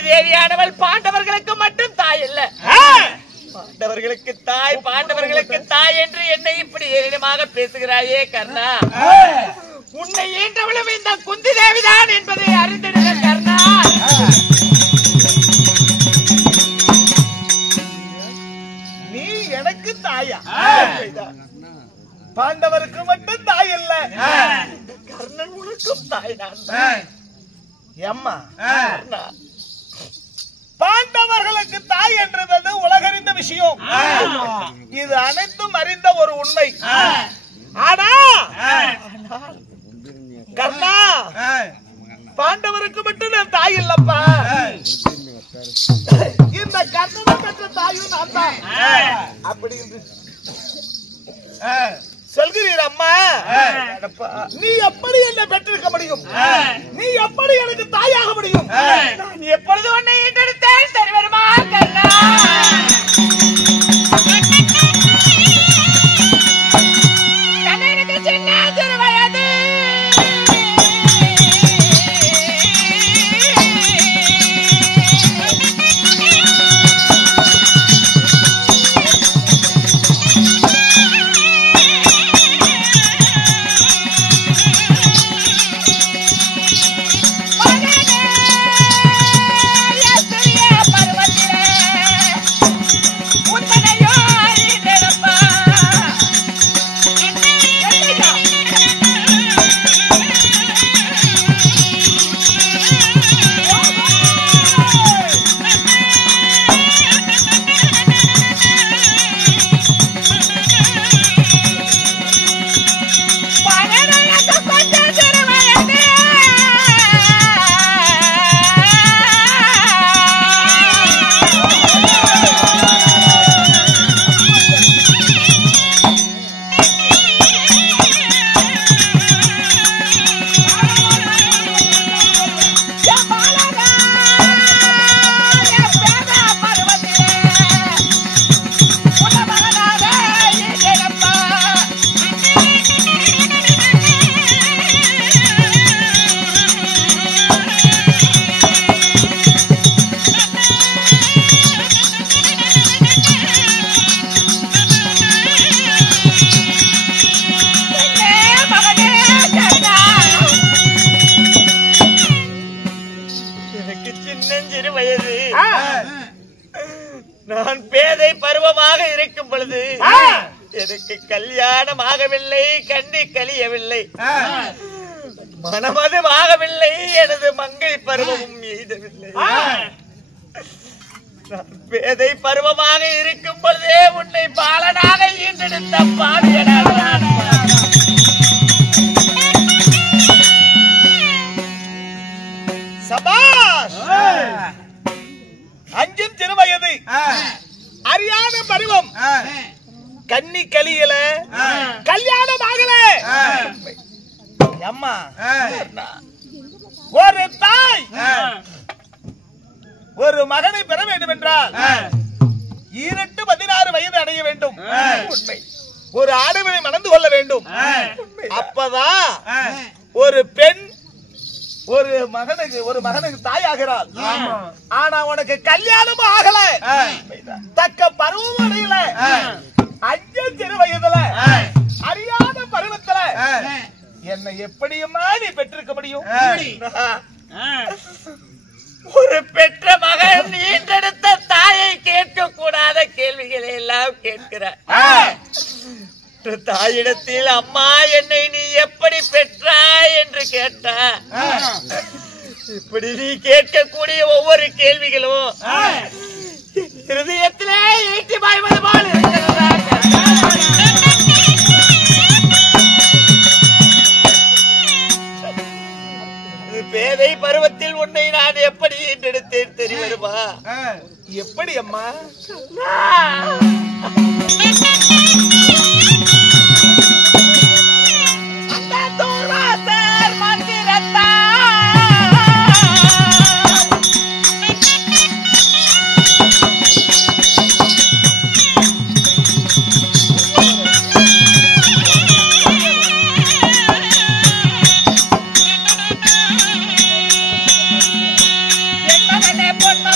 தேவியானவள் பாண்டவர்களுக்கு மட்டும் தாய் இல்ல, பாண்டவர்களுக்கு தாய், பாண்டவர்களுக்கு தாய் என்று என்னை இப்படி ஏறிடமாக பேசுகிறாயே கர்ணா. உன்னை ஈன்றவளும் இந்த குந்தி தேவிதான் என்பதை அறிந்திடுங்க கர்ணா. நீ எனக்கு தாயா? பாண்டவருக்கு மட்டும் தாய் இல்ல, கர்ணன் உனக்கும் தாய் தான். அம்மா பாண்டவர்களுக்கு தாய் என்றது உலகறிந்த விஷயம். இது அனைத்தும் அறிந்த ஒரு உண்மை. ஆனா கர்ணா, பாண்டவருக்கு மட்டும் நான் தாய் இல்லப்பா. இந்த கர்ணனை பெற்ற தாயும் நான் தான். அப்படி சொல்கிறீர் அம்மா. நீ எப்படி என்னை பெற்றிருக்க முடியும்? நீ எப்படி எனக்கு தாயாக முடியும்? நான் எப்பொழுது உன்னை ஈன்றெடுத்தேன் சரி வருமா கர்ணா? கண்ணனுக்கு சின்ன சிறு வயது, நான் பேதை பருவமாக இருக்கும் பொழுது எனக்கு கல்யாணம் ஆகவில்லை, கண்ணி கழியவில்லை, மனமதும் ஆகவில்லை, எனது மங்கை பருவமும் எய்தவில்லை. நான் பேதை பருவமாக இருக்கும் பொழுதே உன்னை பாலனாக ஈன்றெடுத்த பாவியனாக சபாஷ். அஞ்சும் சிறுவயது, அறியாத பருவம், கன்னி கலியல, கல்யாணம் ஆகல. அம்மா, ஒரு தாய் ஒரு மகனை பெற வேண்டும் என்றால் 16 வயது அடைய வேண்டும். ஒரு ஆடவனை மணந்து கொள்ள வேண்டும். அப்பதான் ஒரு பெண் ஒரு மகனுக்கு தாயாகிறாள். ஆனா உனக்கு கல்யாணமும் ஆகல, தக்க பருவம் அடையல, 5 சிறு வயதுல அறியாத பருவத்துல என்னை எப்படியுமா நீ பெற்றிருக்க முடியும்? ஒரு பெற்ற மகன் ஈன்றெடுத்த தாயை கேட்க கூடாத கேள்விகளை எல்லாம் கேட்கிறார். தாயிடத்தில் அம்மா என்னை நீ எப்படி பெற்றாய் என்று கேட்ட, இப்படி நீ கேட்கக்கூடிய ஒவ்வொரு கேள்விகளும் இருதயத்திலே ஈட்டி பாய்வது போல் இருக்கிறதா? பேதை பருவத்தில் உன்னை நான் எப்படி ஈன்றெடுத்தேன் தெரியுமா? எப்படி அம்மா? பொன்ன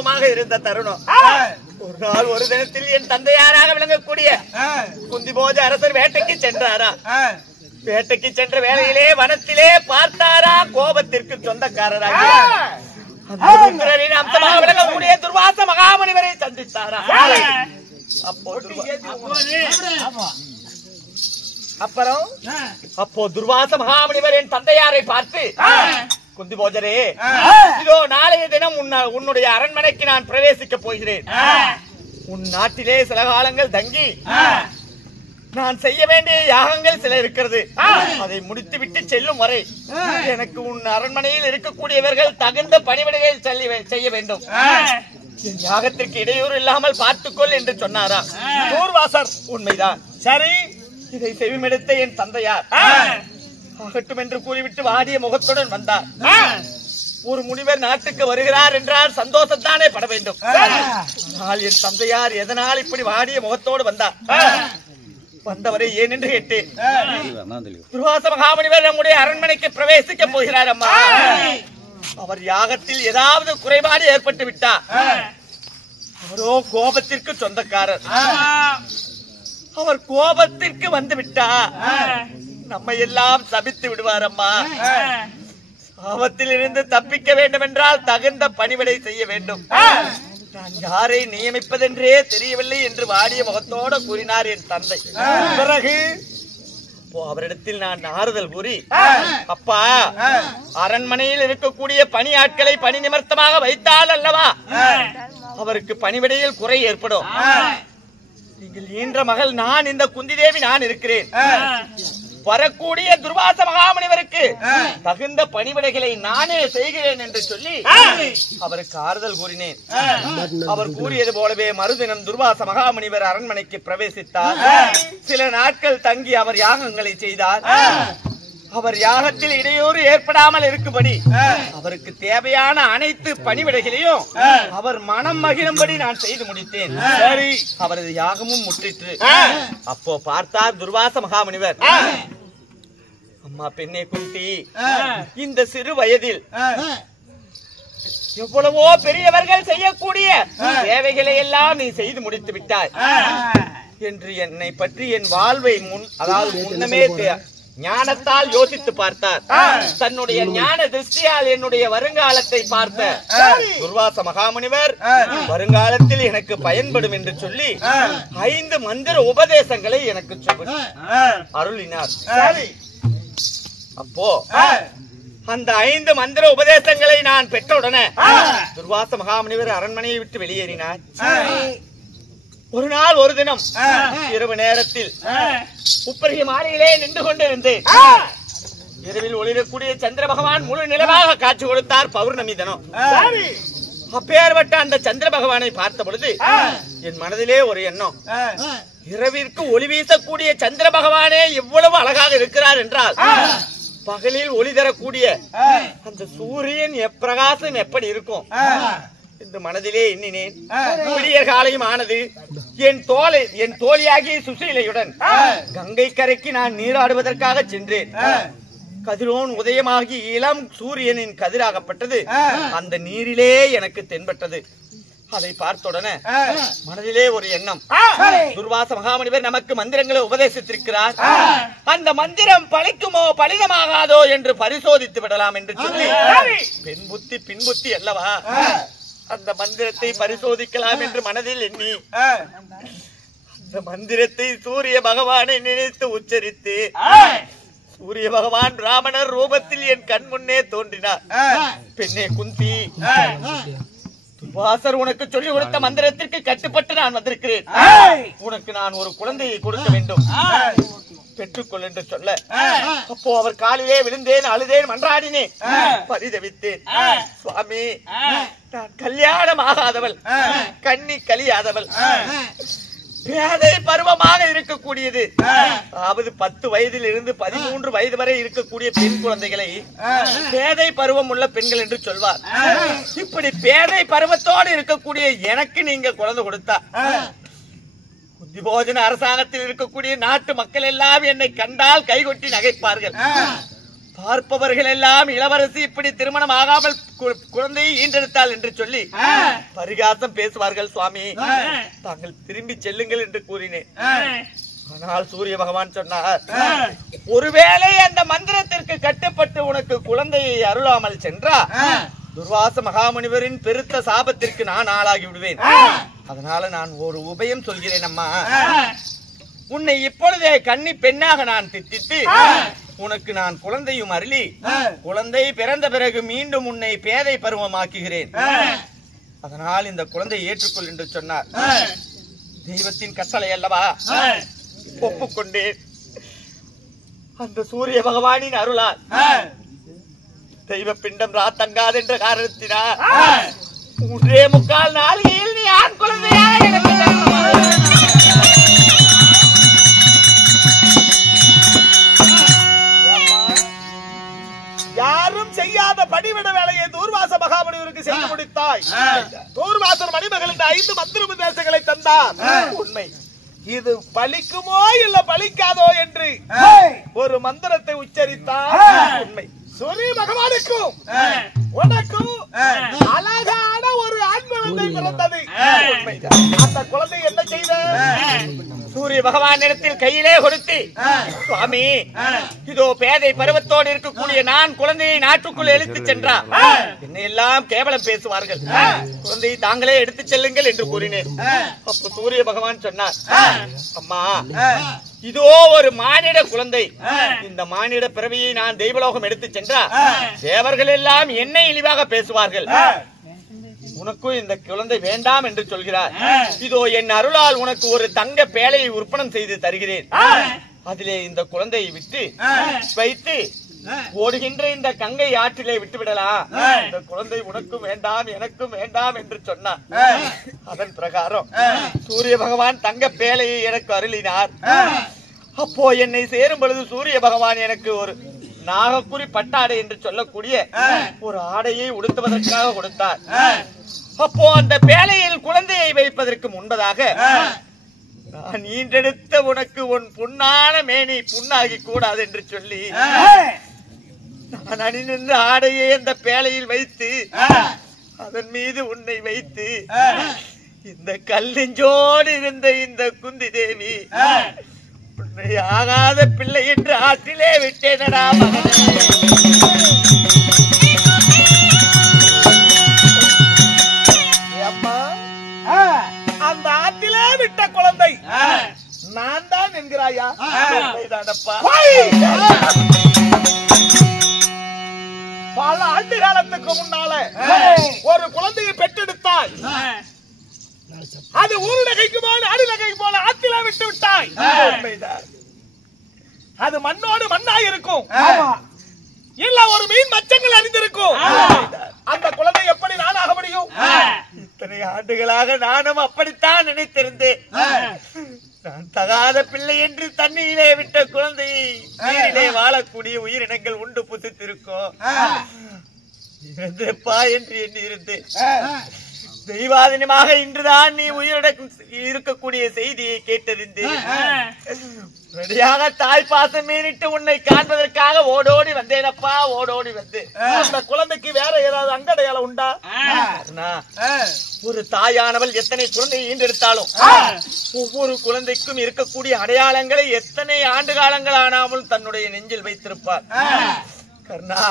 வைபவமாக இருந்த தருணம். ஒரு நாள் ஒரு தினத்தில் என் தந்தையாராக விளங்கக்கூடிய குந்திபோஜ அரசர் வேட்டைக்கு சென்றாரா. வேட்டைக்கு சென்ற வேளையிலே வனத்திலே பார்த்தாரா கோபத்திற்கு சொந்தக்காரராக அம்சமாக விளங்கக்கூடிய துர்வாச மகாமுனிவரை சந்தித்தாரா. அப்போ துர்வாச மகாமுனிவர் என் தந்தையாரை பார்த்து, குந்திபோஜரே, இதோ நாளைய தினம் உன்னுடைய அரண்மனைக்கு நான் பிரவேசிக்க போகிறேன். உன் நாட்டிலே சில காலங்கள் தங்கி நான் செய்ய வேண்டிய யாகங்கள் சில இருக்கிறது. அதை முடித்து விட்டு செல்லும் வரை எனக்கு உன் அரண்மனையில் இருக்கக்கூடியவர்கள் தகுந்த பணிவிடைகள் செய்ய வேண்டும். என் யாகத்திற்கு இடையூறு இல்லாமல் பார்த்துக்கொள் என்று சொன்னாரா. தூர்வாசர் உண்மைதான். சரி, இதை செவிமெடுத்த என் தந்தையார் ஆகட்டும் என்று கூறிவிட்டு வாடிய முகத்துடன் வந்தார். ஒரு முனிவர் நாட்டுக்கு வருகிறார் என்றால் சந்தோஷத்தானே பட வேண்டும். ஆனால் என் தந்தையார் எதனால் இப்படி வாடிய முகத்தோடு வந்தார்? வந்தவரை ஏன் என்று கேட்டேன். துர்வாச மகாமுனிவர் நம்முடைய அரண்மனைக்கு பிரவேசிக்க போகிறார் அம்மா. அவர் யாகத்தில் ஏதாவது குறைபாடு ஏற்பட்டு விட்டார். அவரோ கோபத்திற்கு சொந்தக்காரர். அவர் கோபத்திற்கு வந்து விட்டா நம்மை எல்லாம் சபித்து விடுவார் அம்மா. சாபத்தில் இருந்து தப்பிக்க வேண்டும் என்றால் தகுந்த பணிவிடை செய்ய வேண்டும். நான் யாரை நியமிப்பதென்றே தெரியவில்லை என்று வாடிய முகத்தோடு கூறினார் என் தந்தை. பிறகு அவரிடத்தில் நான் ஆறுதல் கூறி, அப்பா, அரண்மனையில் இருக்கக்கூடிய பணியாட்களை பணி நிமித்தமாக வைத்தால் அல்லவா அவருக்கு பணிவிடையில் குறை ஏற்படும். நீங்கள் ஈன்ற மகள் நான், இந்த குந்தி தேவி நான் இருக்கிறேன். வரக்கூடிய துர்வாச மகாமுனிவருக்கு தகுந்த பணிவிடைகளை நானே செய்கிறேன் என்று சொல்லி அவருக்கு ஆறுதல் கூறினேன். அவர் கூறியது போலவே மறுதினம் துர்வாச மகாமுனிவர் அரண்மனைக்கு பிரவேசித்தார். சில நாட்கள் தங்கி அவர் யாகங்களை செய்தார். அவர் யாகத்தில் இடையூறு ஏற்படாமல் இருக்கும்படி அவருக்கு தேவையான அனைத்து பணிவிடைகளையும் அவர் மனம் மகிழும்படி நான் செய்து முடித்தேன். சரி, அவரது யாகமும் முற்றிற்று. அப்போ பார்த்தார் துர்வாச மகாமுனிவர், அம்மா பெண்ணே குந்தி, இந்த சிறு வயதில் எவ்வளவோ பெரியவர்கள் செய்யக்கூடிய தேவைகளை எல்லாம் நீ செய்து முடித்து விட்டாய் என்று என்னை பற்றி என் வாழ்வை முன்னமே ஞானத்தால் யோசித்து பார்த்தார். தன்னுடைய ஞான திருஷ்டியால் என்னுடைய வருங்காலத்தை பார்த்த துர்வாச மகாமுனிவர் வருங்காலத்தில் எனக்கு பயன்படும் என்று சொல்லி 5 மந்திர உபதேசங்களை எனக்கு அருளினார். அப்போ அந்த 5 மந்திர உபதேசங்களை நான் பெற்றவுடனே துர்வாச மகாமுனிவர் அரண்மனையை விட்டு வெளியேறினார். ஒரு நாள் ஒரு தினம் இரவு நேரத்தில் உப்பரிய மாலையிலே நின்று கொண்டிருந்தேன். இரவில் ஒளிரக்கூடிய சந்திர பகவான் முழு நிலவாக காட்சி கொடுத்தார். பௌர்ணமி தினம். அப்பேற்பட்ட அந்த சந்திர பகவானை பார்த்த பொழுது என் மனதிலே ஒரு எண்ணம், இரவிற்கு ஒளி வீசக்கூடிய சந்திர பகவானே இவ்வளவு அழகாக இருக்கிறார் என்றால் பகலில் ஒளி தரக்கூடிய அந்த சூரியன் பிரகாசம் எப்படி இருக்கும் என்று மனதிலே எண்ணினேன். விடியற் காலையும் ஆனது. என் தோழியாகிய சுசீலையுடன் கங்கை கரைக்கு நான் நீராடுவதற்காக சென்றேன். கதிரோன் உதயமாகி இளம் சூரியனின் கதிராகப்பட்டது அந்த நீரிலே எனக்கு தென்பட்டது. அதை பார்த்தவுடனே மனதிலே ஒரு எண்ணம், துர்வாச மகாமுனிவர் நமக்கு மந்திரங்களை உபதேசித்திருக்கிறார். அந்த மந்திரம் பழிக்குமோ பலிதமாகாதோ என்று பரிசோதித்து விடலாம் என்று சொல்லி பெண் புத்தி பின் புத்தி அல்லவா, அந்த மந்திரத்தை பரிசோதிக்கலாம் என்று மனதில் எண்ணி அந்த மந்திரத்தை சூரிய பகவானை நினைத்து உச்சரித்து சூரிய பகவான் பிராமணர் ரூபத்தில் என் கண் முன்னே தோன்றினார். பெண்ணே குந்தி, துர்வாசர் உனக்கு சொல்லிக் கொடுத்த மந்திரத்திற்கு கட்டுப்பட்டு நான் வந்திருக்கிறேன். உனக்கு நான் ஒரு குழந்தையை கொடுக்க வேண்டும், பெற்றுக்கொள் என்று சொல்ல, அப்போ அவர் காலிலே விழுந்தேன், அழுதேன், மன்றாடினேன், பரிதவித்தேன். சுவாமி, நான் கல்யாணம் ஆகாதவள், கண்ணி கலியாதவள், பேதை பருவமாக இருக்கக்கூடியது. அதாவது 10 வயதில் இருந்து 13 வயது வரை இருக்கக்கூடிய பெண் குழந்தைகளை பேதை பருவம் உள்ள பெண்கள் என்று சொல்வார். இப்படி பேதை பருவத்தோடு இருக்கக்கூடிய எனக்கு நீங்க குழந்தை கொடுத்தா குந்திபோஜன அரசாங்கத்தில் இருக்கக்கூடிய நாட்டு மக்கள் எல்லாம் என்னை கண்டால் கைகொட்டி நகைப்பார்கள். பார்ப்பவர்கள் எல்லாம் இளவரசி இப்படி திருமணம் ஆகாமல் குழந்தையை ஈன்றெடுத்தாள் என்று சொல்லி பரிகாசம் பேசுவார்கள் சுவாமி. தாங்கள் திரும்பி செல்லுங்கள் என்று கூறினேன். ஆனால் சூரிய பகவான் சொன்னார், ஒருவேளை அந்த மந்திரத்திற்கு கட்டுப்பட்டு உனக்கு குழந்தையை அருளாமல் சென்றா துர்வாச மகாமுனிவரின் பெருத்த சாபத்திற்கு நான் ஆளாகி விடுவேன். அதனால நான் ஒரு உபயம் சொல்கிறேன் அம்மா. உன்னை இப்பொழுதே கன்னி பெண்ணாக நான் திட்டித்து உனக்கு நான் குழந்தையும் அருளி குழந்தை பிறந்த பிறகு மீண்டும் உன்னை பேதை பருவமாக்குகிறேன். அதனால் இந்த குழந்தை ஏற்றுக்கொள் என்று சொன்னார். தெய்வத்தின் கட்டளை அல்லவா, ஒப்புக்கொண்டேன். அந்த சூரிய பகவானின் அருளால் தெய்வ பிண்டம் ராத்தங்காது என்ற காரணத்தினால் 3.25 நாளிகையில் நீ ஆண் குழந்தையாக எனக்கு யாரும் செய்யாத படிவிட வேலையை தூர்வாச மகாமுனிவருக்கு செய்து முடித்தாய். தூர்வாசர் மணிமகளின் 5 மந்திர உபதேசங்களை தந்தார். உண்மை. இது பலிக்குமோ இல்ல பலிக்காதோ என்று ஒரு மந்திரத்தை உச்சரித்தார். உண்மை. சூரிய பகவானுக்கும் உனக்கும் அழகான ஒரு ஆண் குழந்தை பிறந்தது. அந்த குழந்தை என்ன செய்த? சூரிய பகவான் இடத்தில் கையிலே கொடுத்து, சுவாமி இதோ பேதை பருவத்தோடு இருக்கக்கூடிய நான் குழந்தையை நாட்டுக்குள் எடுத்து சென்றார். என்னை எல்லாம் கேவலம் பேசுவார்கள். குழந்தையை தாங்களே எடுத்து செல்லுங்கள் என்று கூறினேன். அப்ப சூரிய பகவான் சொன்னார், அம்மா இதோ ஒரு மானிட குழந்தை. இந்த மானிட பிறவியை நான் தெய்வலோகம் எடுத்து சென்றா தேவர்கள் எல்லாம் என்னை இழிவாக பேசுவார்கள். உனக்கும் இந்த குழந்தை வேண்டாம் என்று சொல்கிறார். இதோ என் அருளால் உனக்கு ஒரு தங்க பேழையை உற்பணம் செய்து தருகிறேன். அதிலே இந்த குழந்தையை விட்டு வைத்து ஓடுகின்ற இந்த கங்கை ஆற்றிலே விட்டுவிடலாம். இந்த குழந்தை உனக்கும் வேண்டாம் எனக்கும் வேண்டாம் என்று சொன்னார். அதன் பிரகாரம் சூரிய பகவான் தங்க பேழையை எனக்கு அருளினார். அப்போ என்னை சேரும் பொழுது சூரிய பகவான் எனக்கு ஒரு நாகக்குறி பட்டாடை என்று சொல்லக்கூடிய ஒரு ஆடையை உடுத்துவதற்காக கொடுத்தார். அப்போ அந்த பேழையில் குழந்தையை வைப்பதற்கு முன்பதாக நான் ஈன்றெடுத்த உனக்கு உன் புண்ணான மேனி புண்ணாகி கூடாது என்று சொல்லி நான் அணிநின்ற ஆடையை அந்த பேழையில் வைத்து அதன் மீது உன்னை வைத்து இந்த கல்லெஞ்சோடு இருந்த இந்த குந்தி தேவி உன்னை ஆகாத பிள்ளை என்று ஆற்றிலே விட்டேனடா மகனே. அந்த ஆற்றிலே விட்ட குழந்தை நான் தான் என்கிறாயா? பல ஆண்டு காலத்துக்கு முன்னால ஒரு குழந்தையை பெற்றெடுத்தாய். அது ஊருலகைக்கு போல அடிலகைக்கு போல ஆற்றிலே விட்டு விட்டாய். அது மண்ணோடு மண்ணாய் இருக்கும். இல்ல ஒரு மீன் மச்சங்கள் அறிந்திருக்கும். அந்த குழந்தை எப்படி நானாக முடியும்? இத்தனை ஆண்டுகளாக நானும் அப்படித்தான் நினைத்திருந்தேன். நான் தகாத பிள்ளை என்று தண்ணீரிலே விட்ட குழந்தையை நீரிலே வாழக்கூடிய உயிரினங்கள் உண்டு புசித்திருக்கும். இறந்தப்பா என்று எண்ணி இருந்தேன். தெய்வாதீனமாக இன்றுதான் நீ உயிரிழக்கும் இருக்கக்கூடிய செய்தியை கேட்டறிந்தேன். ரெடியாக தாய் பாசம் மீறிட்டு உன்னை காண்பதற்காக ஓடோடி வந்தேனப்பா, ஓடோடி வந்து. அந்த குழந்தைக்கு வேற ஏதாவது அங்கடையாளம் உண்டா? ஒரு தாயானவள் எத்தனை குழந்தையை ஈண்டெடுத்தாலும் ஒவ்வொரு குழந்தைக்கும் இருக்கக்கூடிய அடையாளங்களை எத்தனை ஆண்டு காலங்கள் ஆனாமல் தன்னுடைய நெஞ்சில் வைத்திருப்பார். கர்ணா,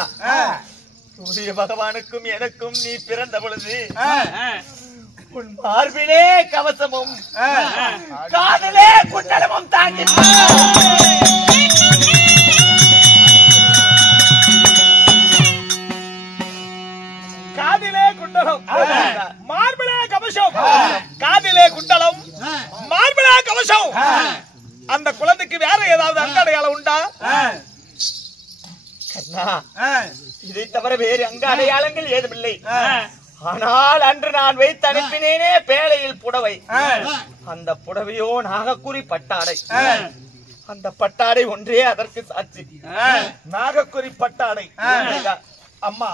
சூரிய பகவானுக்கும் எனக்கும் நீ பிறந்த பொழுது உன் மார்பிலே கவசமும் காதலே குண்டலமும் தாங்கி காதிலே குண்டலம் மார்பிலே கவசம், காதிலே குண்டலம் மார்பிலே கவசம். அந்த குழந்தைக்கு வேற ஏதாவது அங்கடையாளம் உண்டா? கர்ணா, இதை தவிர வேறு அங்க அடையாளங்கள் ஏதுமில்லை. ஆனால் அன்று நான் வைத்து அனுப்பினேனே பேழையில் புடவை, அந்த புடவையோ நாகக்குறி பட்டாடை. அந்த பட்டாடை ஒன்றே அதற்கு சாட்சி. நாகக்குறி பட்டாடை. அம்மா,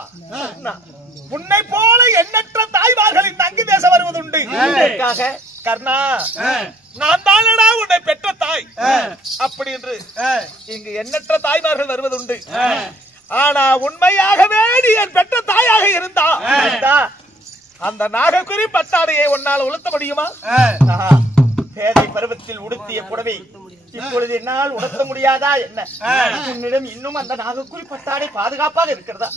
உன்னை போல எண்ணற்ற தாய்மார்களின் தங்கி தேசம் வருவதுண்டு. கர்ணா, நான் தானடா உன்னை பெற்ற தாய். அப்படி என்று இங்கு எண்ணற்ற தாய்மார்கள் வருவதுண்டு. ஆனா உண்மையாகவே நீ என் பெற்ற தாயாக இருந்தா அந்த நாகக்குறி பட்டாடையை உன்னால் உளுத்த முடியுமா? பேதை பருவத்தில் உடுத்திய புடவை இப்பொழுது என்னால் உடுத்த முடியாதா என்ன? உன்னிடம் இன்னும் அந்த நாகக்குறி பட்டாடை பாதுகாப்பாக இருக்கிறதா?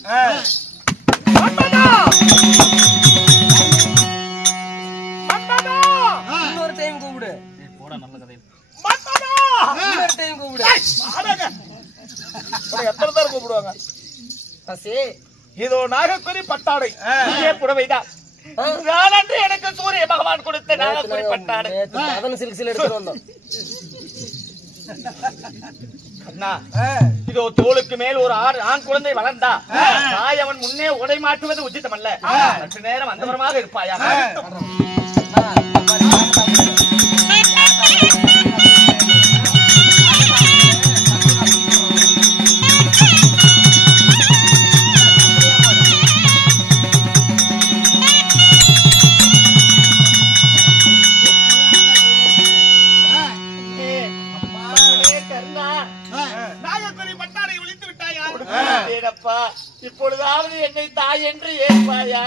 இன்னொரு டைம் கூப்பிடு. எத்தனை பேர் கூப்பிடுவாங்க? இதோ நாகக்குறி பட்டாடை புடவைதான் எனக்கு சூரிய பகவான் கொடுத்த நாகக்குறி பட்டாடை. இதோ தோளுக்கு மேல் ஒரு ஆண் குழந்தை வளர்ந்தா தாய் அவன் முன்னே உடை மாற்றுவது உச்சிதம் அல்ல. சற்று நேரம் அந்தவரமாக இருப்பாயா? இப்பொழுதாவது என்னை தாய் என்று ஏற்பாயா?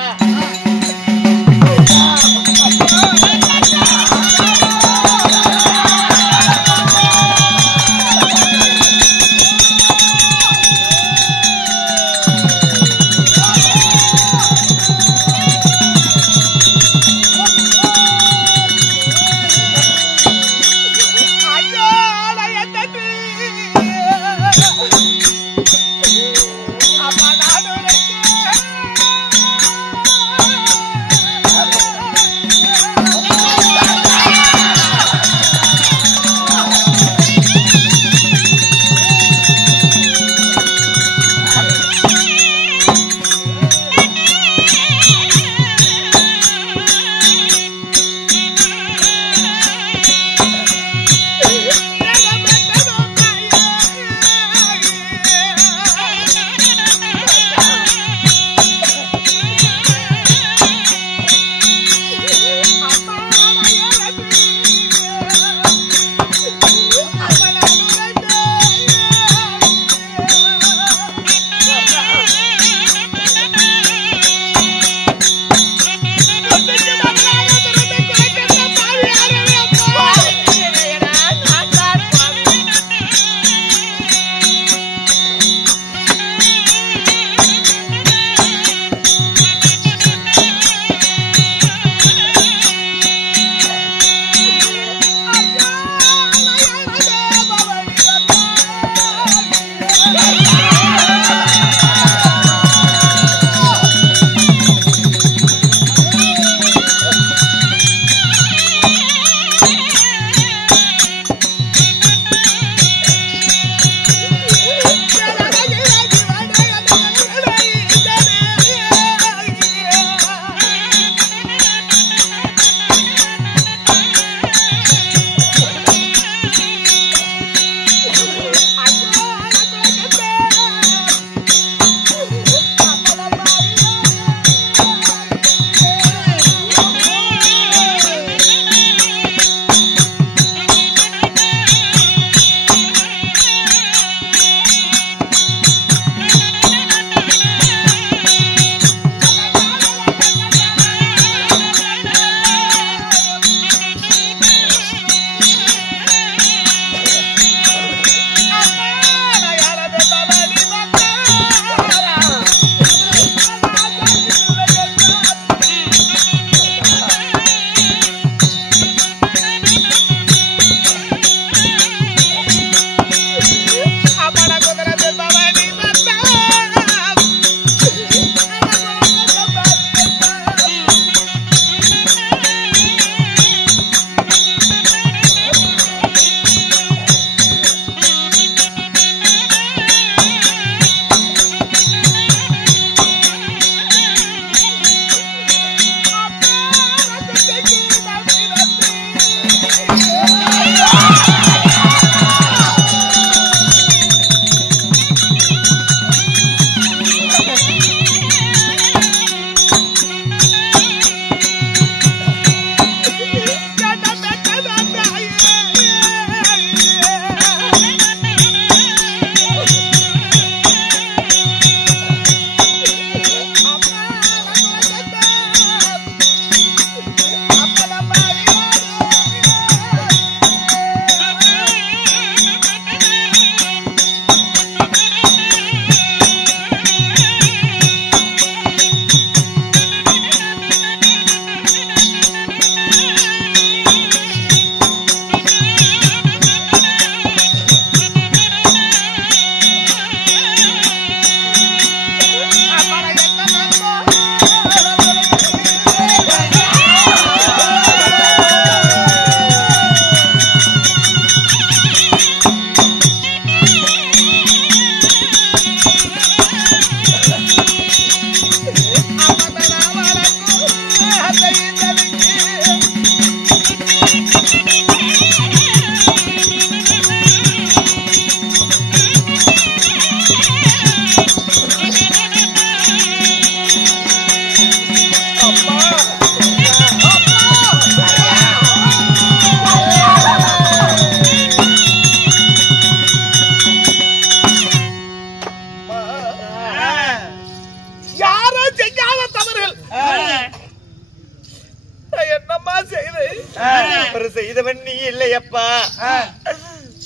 தவறு செய்தவன் நீ இல்லையப்பா.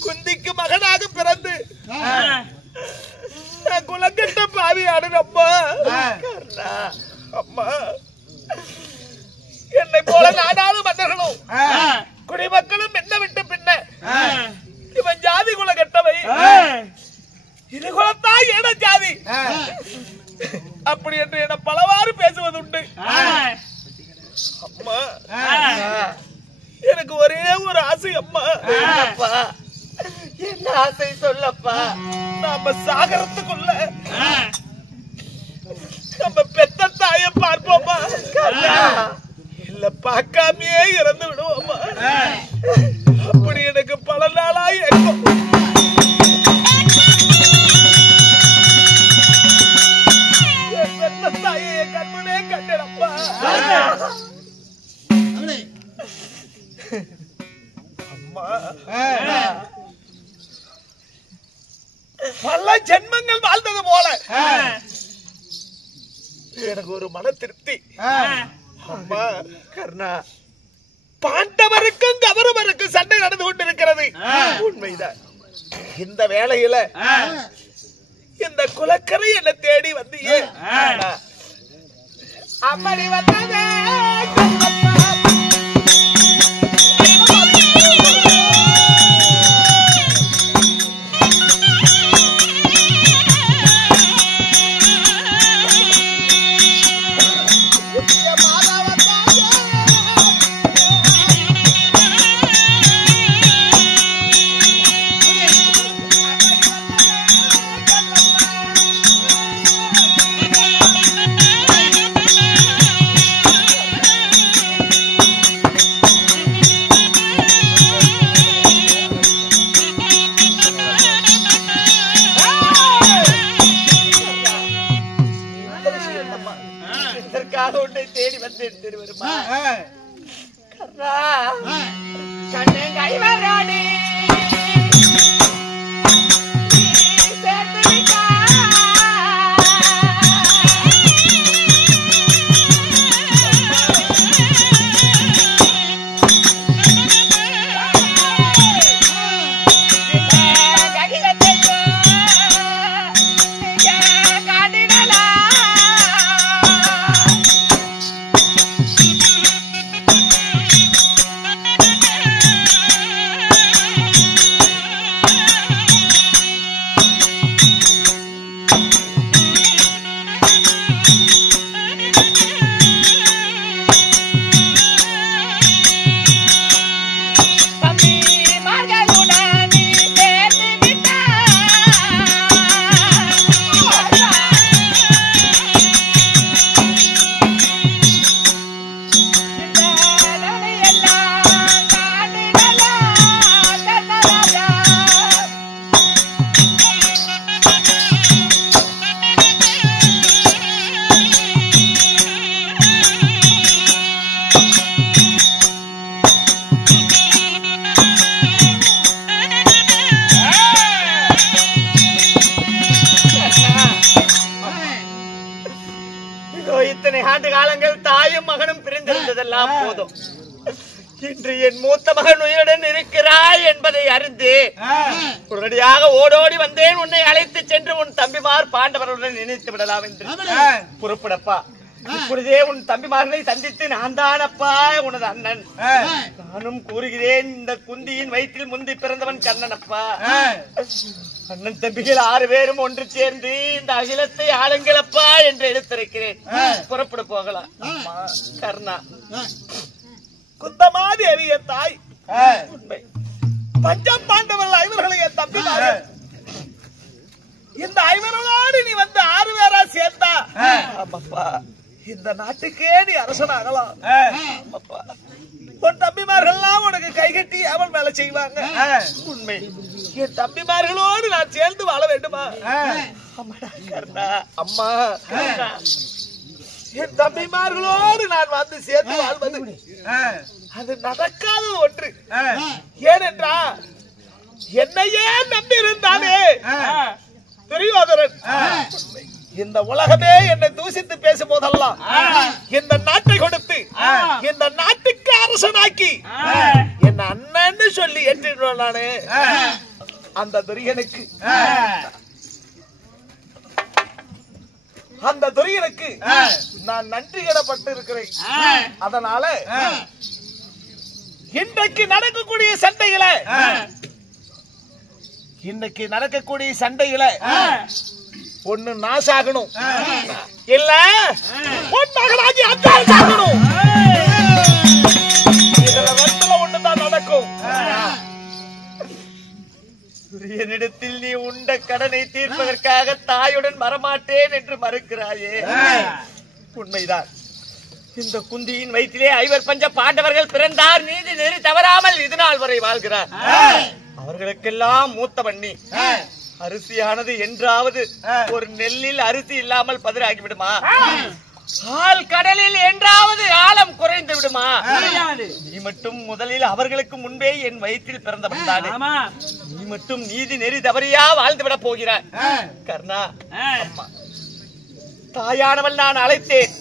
குந்திக்கு மகனாக பிறந்து குலக்கட்ட பாவியாடுறப்பா. அம்மா, என்னை போல நாடாளு மன்னர்களும் குடிமக்களும் என்ன விட்டு பின்ன இவன் ஜாதி குல கெட்டவை, இது குலத்தான் ஏன ஜாதி அப்படி என்று என பலவாறு பேசுவதுண்டு. அம்மா, எனக்கு ஒரே ஒரு ஆசை அம்மா. என்ன ஆசை சொல்லப்பா? நாம சாகரத்துக்குள்ள நம்ம பெத்த தாயை பார்ப்போமா, இல்ல பார்க்காமையே இறந்து விடுவோமா? அப்படி எனக்கு பல நாளா ஏக்கம். என் பெத்த தாயை என் கண்முனே கண்டேனப்பா. அம்மா, பல ஜென்மங்கள் வாழ்ந்தது போல எனக்கு ஒரு மன திருப்தி. அம்மா கர்ணா, பாண்டவருக்கும் கௌரவருக்கும் சண்டை நடந்து கொண்டிருக்கிறது உண்மைதான். இந்த வேளையில இந்த குலக்கரை என்ன தேடி வந்தியே, அம்மணி வந்ததே தேடி வந்தேன் தெரியுமா கர்ணா? கண்ணே கைவரானே போதும். இன்று என் மூத்த மகன் உயிருடன் இருக்கிறாய் என்பதை அறிந்து உடனடியாக ஓடோடி வந்தேன். உன்னை அழைத்து சென்று உன் தம்பிமார் பாண்டவர்களுடன் நினைத்து விடலாம் என்று புறப்படப்பா. இப்பொழுதே உன் தம்பிமார்களை சந்தித்து நான் தானப்பா உனது அண்ணன். நானும் கூறுகிறேன், இந்த குந்தியின் வயிற்றில் முந்தி பிறந்தவன் கர்ணனப்பா. அண்ணன் தம்பிகள் 6 பேரும் ஒன்று சேர்ந்து இந்த அகிலத்தை ஆளுங்களப்பா என்று எடுத்திருக்கிறேன். புறப்பட போகலாம். கர்ணா, குந்தமாதேவி என் தாய், பஞ்ச பாண்டவர்கள் 5 என் தம்பிமார்கள். இந்த 5 நீ வந்து 6 பேரா சேர்ந்தா ஆமாப்பா இந்த நாட்டுக்கே நீ அரசனாகலாம். ஆமாப்பா, உன் தம்பிமார்கள்லாம் உனக்கு கைகட்டி அவன் வேலை செய்வாங்க. உண்மை. என் தம்பிமார்களோடு நான் சேர்ந்து வாழ வேண்டுமா? அம்மா, என் தம்பிமார்களோடு நான் வந்து சேர்ந்து வாழ்வது அது நடக்காத ஒன்று. ஏனென்றா என்னையே நம்பி இருந்தானே துரியோதனன், இந்த உலகமே என்னை தூசித்து பேசும் போதெல்லாம் இந்த நாட்டை கொடுத்து இந்த நாட்டுக்கு அரசனாக்கி என்ன அண்ணன்னு சொல்லி ஏற்றிடுவேன் நானு. அந்த துரியனுக்கு நான் நன்றி கடப்பட்டு இருக்கிறேன். அதனால இன்றைக்கு நடக்கக்கூடிய சண்டைகளை ஒண்ணு நான் சாகணும், இல்ல பொன்மகனாகி அத்தான் சாகணும். இதுல ரெண்டுல ஒண்ணுதான் நடக்கும். என்னிடத்தில் நீ உண்ட கடனை தீர்ப்பதற்காக தாயுடன் வரமாட்டேன் என்று மறுக்கிறாயே. உண்மைதான். இந்த குந்தியின் வயிற்றிலே 5 பஞ்ச பாண்டவர்கள் பிறந்தார். நீதி நெறி தவறாமல் இது நாள் வரை வாழ்கிறார். அவர்களுக்கெல்லாம் மூத்த பண்ணி அரிசியானது என்றாவது ஒரு நெல்லில் அரிசி இல்லாமல் பதிராகி விடுமா? ஆள் கடலில் என்றாவது ஆழம் குறைந்து விடுமா? நீ மட்டும் முதலில் அவர்களுக்கு முன்பே என் வயிற்றில் பிறந்தவன் தானே. நீ மட்டும் நீதி நெறி தவறியா வாழ்ந்து விட போகிறாய். கர்ணா, அம்மா தாயானவள் நான் அழைத்தேன்,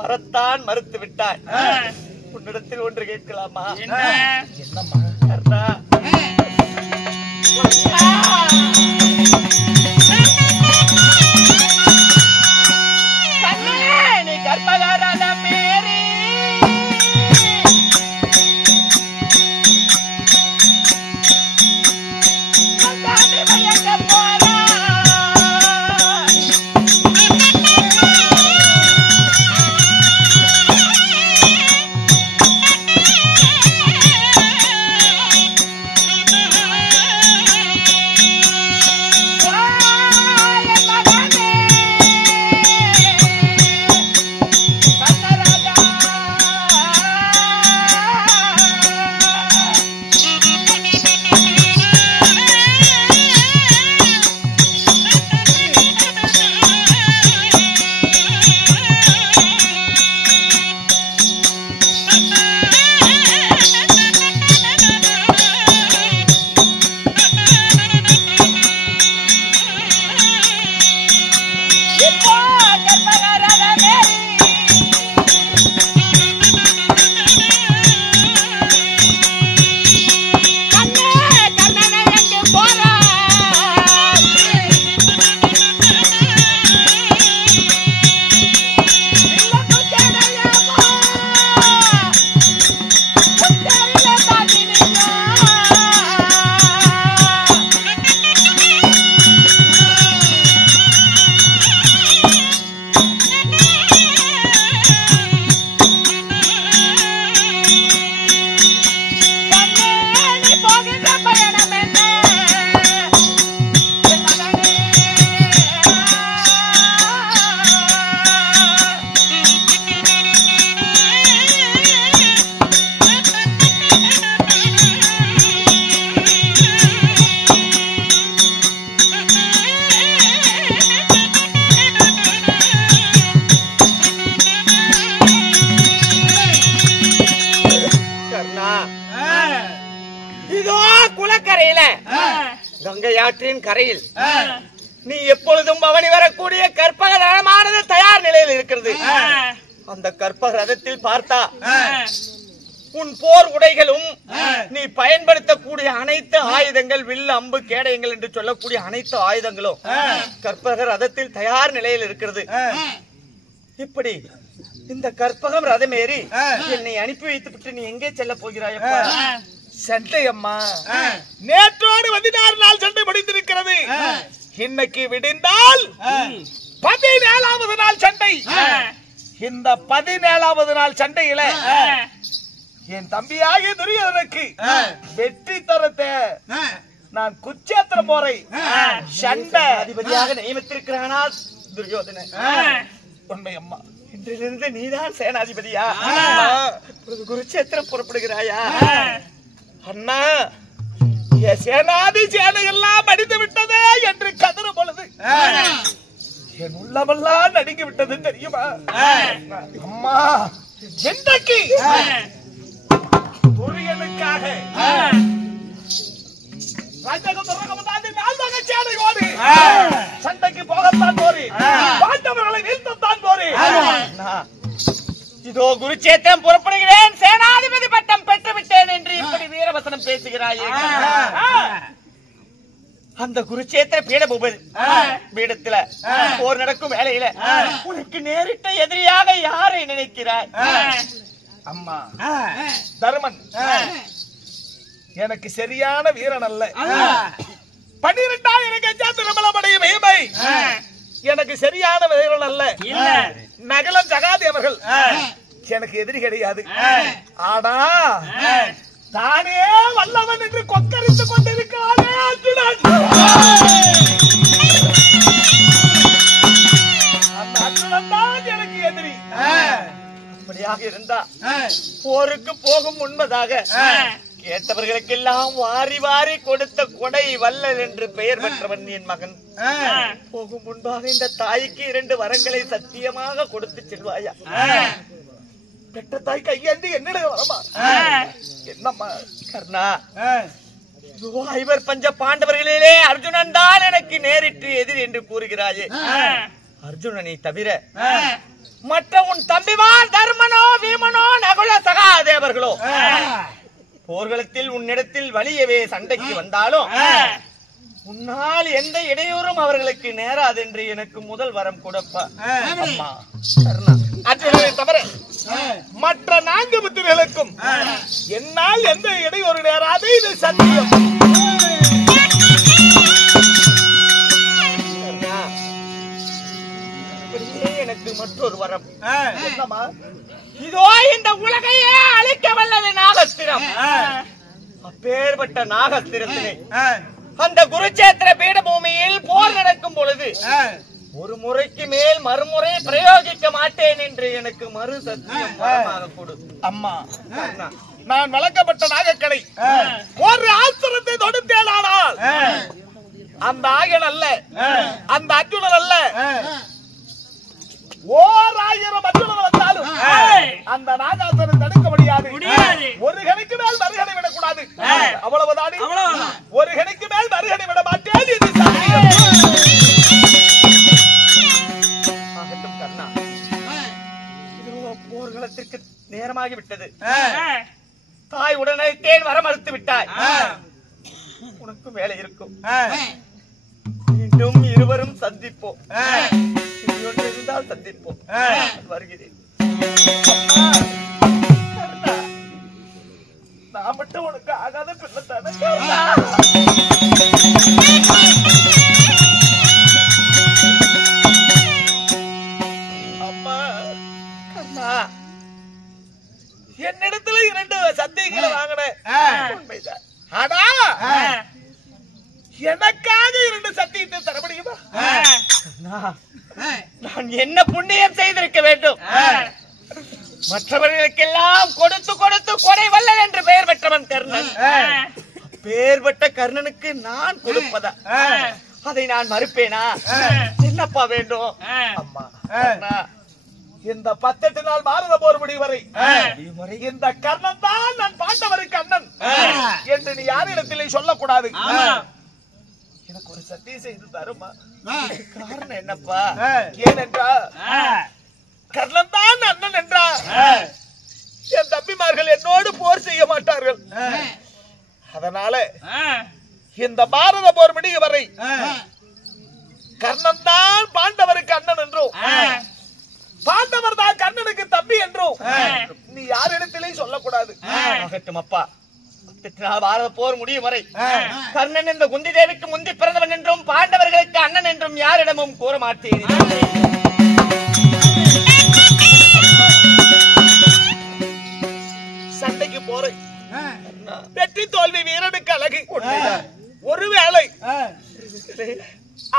வரத்தான் மறுத்து விட்டாய். உன்னிடத்தில் ஒன்று கேட்கலாமா? என்னம்மா? கர்ணா, நீ கற்பகாரான மேரி கங்கையாற்றின் கரையில் நீ எப்பொழுதும் பவனி வரக்கூடிய கற்பக ரதமானது தயார் நிலையில் இருக்கிறது. அந்த கற்பக ரதத்தில் பார்த்தா உன் போர் உடைகளும் நீ பயன்படுத்தக்கூடிய அனைத்து ஆயுதங்கள், வில், அம்பு, கேடயங்கள் என்று சொல்லக்கூடிய அனைத்து ஆயுதங்களும் கற்பக ரதத்தில் தயார் நிலையில் இருக்கிறது. இப்படி இந்த கற்பகம் ரதம் ஏறி என்னை அனுப்பி வைத்துவிட்டு நீ எங்கே செல்ல போகிறாயப்பா? சண்டை அம்மா, நேற்றோடு 16 நாள் சண்டை முடிந்திருக்கிறது. இன்னைக்கு விடிந்தால் 17வது நாள் சண்டை. இந்த 17வது நாள் சண்டையில என் தம்பியாகிய துரியோதனுக்கு வெற்றி தரத்தை நான் குச்சேத்திரம் போறேன். சண்டை அதிபதியாக நியமித்திருக்கிறானா துரியோதனன்? உண்மை அம்மா. இன்றிலிருந்து நீதான் சேனாதிபதியா? குருச்சேத்திரம் புறப்படுகிறாயா? அண்ணா, சேனாதி சேனை எல்லாம் அடித்து விட்டதே என்று கதற பொழுது என் உள்ளமெல்லாம் நடுங்கி விட்டது தெரியுமா அம்மா? இன்றைக்கு துரியனுக்காக சண்டைக்கு போகத்தான் போரி, பாண்டவர்களை வீழ்த்தத்தான் போரி. இதோ குருச்சேத்திரம் புறப்படுகிறேன். சேனாதிபதி பட்டம் பேசுகிறாயே அந்த குருச்சேத்திர பீடத்துல போர் நடக்கும் வேலையில உனக்கு நேரிட்ட எதிரியாக யாரை நினைக்கிறாய்? அம்மா தர்மன் எனக்கு சரியான வீரன் அல்ல. 12,000 கஜா திருமலமடைய மேமை எனக்கு சரியான வீரன் அல்ல. நகலம் ஜகாதேவர்கள் எனக்கு எதிரி கிடையாது. ஆனா தானே வல்லவன் என்று கொக்கரித்துக் கொண்டிருக்கிறானே அர்ஜுனன். அந்த அர்ஜுனன் தான் எனக்கு எதிரி. அப்படியாக இருந்தா போருக்கு போகும் முன்பதாக கேட்டவர்களுக்கெல்லாம் வாரி வாரி கொடுத்த கொடை வல்லல் என்று பெயர் பெற்றவன் என் மகன். போகும் முன்பாக இந்த தாய்க்கு 2 வரங்களை சத்தியமாக கொடுத்து செல்வாயா? பெற்ற தாய் கையேந்தி என்னிட வரமா? என்னம்மா கர்ணா, 5 பஞ்ச பாண்டவர்களிலே அர்ஜுனன் தான் எனக்கு நேரிட்டு எதிரி என்று கூறுகிறாயே. அர்ஜுனனை தவிர மற்ற உன் தம்பிமார் தர்மனோ வீமனோ நகுல சகாதேவர்களோ போர்க்களத்தில் உன்னிடத்தில் வலியவே சண்டைக்கு வந்தாலும் உன்னால் எந்த இடையூறும் அவர்களுக்கு நேராது என்று எனக்கு முதல் வரம் கொடுப்பா. அம்மா கர்ணா, அர்ஜுனனை தவிர மற்ற 4 புத்திரர்களுக்கும் என்னால் எந்த இடையூறு நேராது, இது சத்தியம். எனக்கு மற்றொரு வரம். என்னம்மா? இதோ இந்த உலகையே அழிக்க வல்லது நாகஸ்திரம். அப்பேற்பட்ட நாகஸ்திரத்தினை அந்த குருச்சேத்திர பீடபூமியில் போர் நடக்கும் பொழுது ஒரு முறைக்கு மேல் மறுமுறை பிரயோகிக்க மாட்டேன் என்று எனக்கு மறு சத்தியம் வரமாக கொடு. அம்மா நான் வளர்க்கப்பட்ட நாகக்கடை ஒரு ஆசிரத்தை தொடுத்தேனானால் அந்த ஆகன் அல்ல, அந்த அர்ஜுனன் அல்ல, 1000 அர்ஜுனன் வந்தாலும் அந்த நாகாசுரனை தடுக்க முடியாது. ஒரு கணிக்கு மேல் மறுகணை விடக்கூடாது. அவ்வளவுதான். ஒரு கணிக்கு மேல் மறுகணை விட மாட்டேன். இது சத்தியம். ஆகட்டும் கர்ணா, போர்க்களத்திற்கு நேரமாகி விட்டது. தாய் உடனே தேன் வர மறுத்து விட்டாய். உனக்கும் வேலை இருக்கும். மீண்டும் இருவரும் சந்திப்போம். இருந்தால் சந்திப்போம். வருகிறேன். நான் மட்டும் உனக்கு ஆகாத பிள்ளை தானே. அம்மா கர்ணா, என்னிடத்துல 2 சத்தியங்களை வாங்கினேன். உண்மைதான். ஆனா எனக்காக 2 சத்தியத்தை தர முடியுமா? நான் என்ன புண்ணியம் செய்திருக்க வேண்டும்? மற்றவர்களுக்கெல்லாம் கொடுத்து கொடுத்து கொடை வல்லல் என்று பெயர் பெற்றவன் கர்ணன். பெயர் பெற்ற கர்ணனுக்கு நான் கொடுப்பதா? அதை நான் மறுப்பேனா? என்னப்பா வேண்டும்? அம்மா இந்த 18 நாள் பாரத போர் முடிவு வரை இந்த கர்ணன் தான் நான் பாண்டவருக்கு அண்ணன் என்று நீ யாரிடத்திலே சொல்லக்கூடாது. எனக்கு ஒரு சத்தியம் செய்து தருமா? காரணம் என்னப்பா? ஏனென்றா கர்ணன் தான் அண்ணன் என்றா என் தம்பிமார்கள் என்னோடு போர் செய்ய மாட்டார்கள். அதனால இந்த பாரத போர் முடிவு வரை கர்ணன் தான் பாண்டவருக்கு அண்ணன் என்றும் பாண்டவர் தான் கர்ணனுக்கு தம்பி என்றும் நீ யாரிடத்திலே சொல்லக்கூடாது. ஆகட்டும் அப்பா. பாரத போர் முடியும் வரை கர்ணன் இந்த குந்தி தேவிக்கு முந்தி பிறந்தவன் என்றும் பாண்டவர்களுக்கு அண்ணன் என்றும் யாரிடமும் கூற மாட்டேன். சண்டைக்கு போறேன். வெற்றி தோல்வி வீரனுக்கு அழகு. ஒருவேளை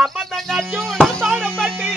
அம்மன் தங்காச்சும் பாடப்பட்டு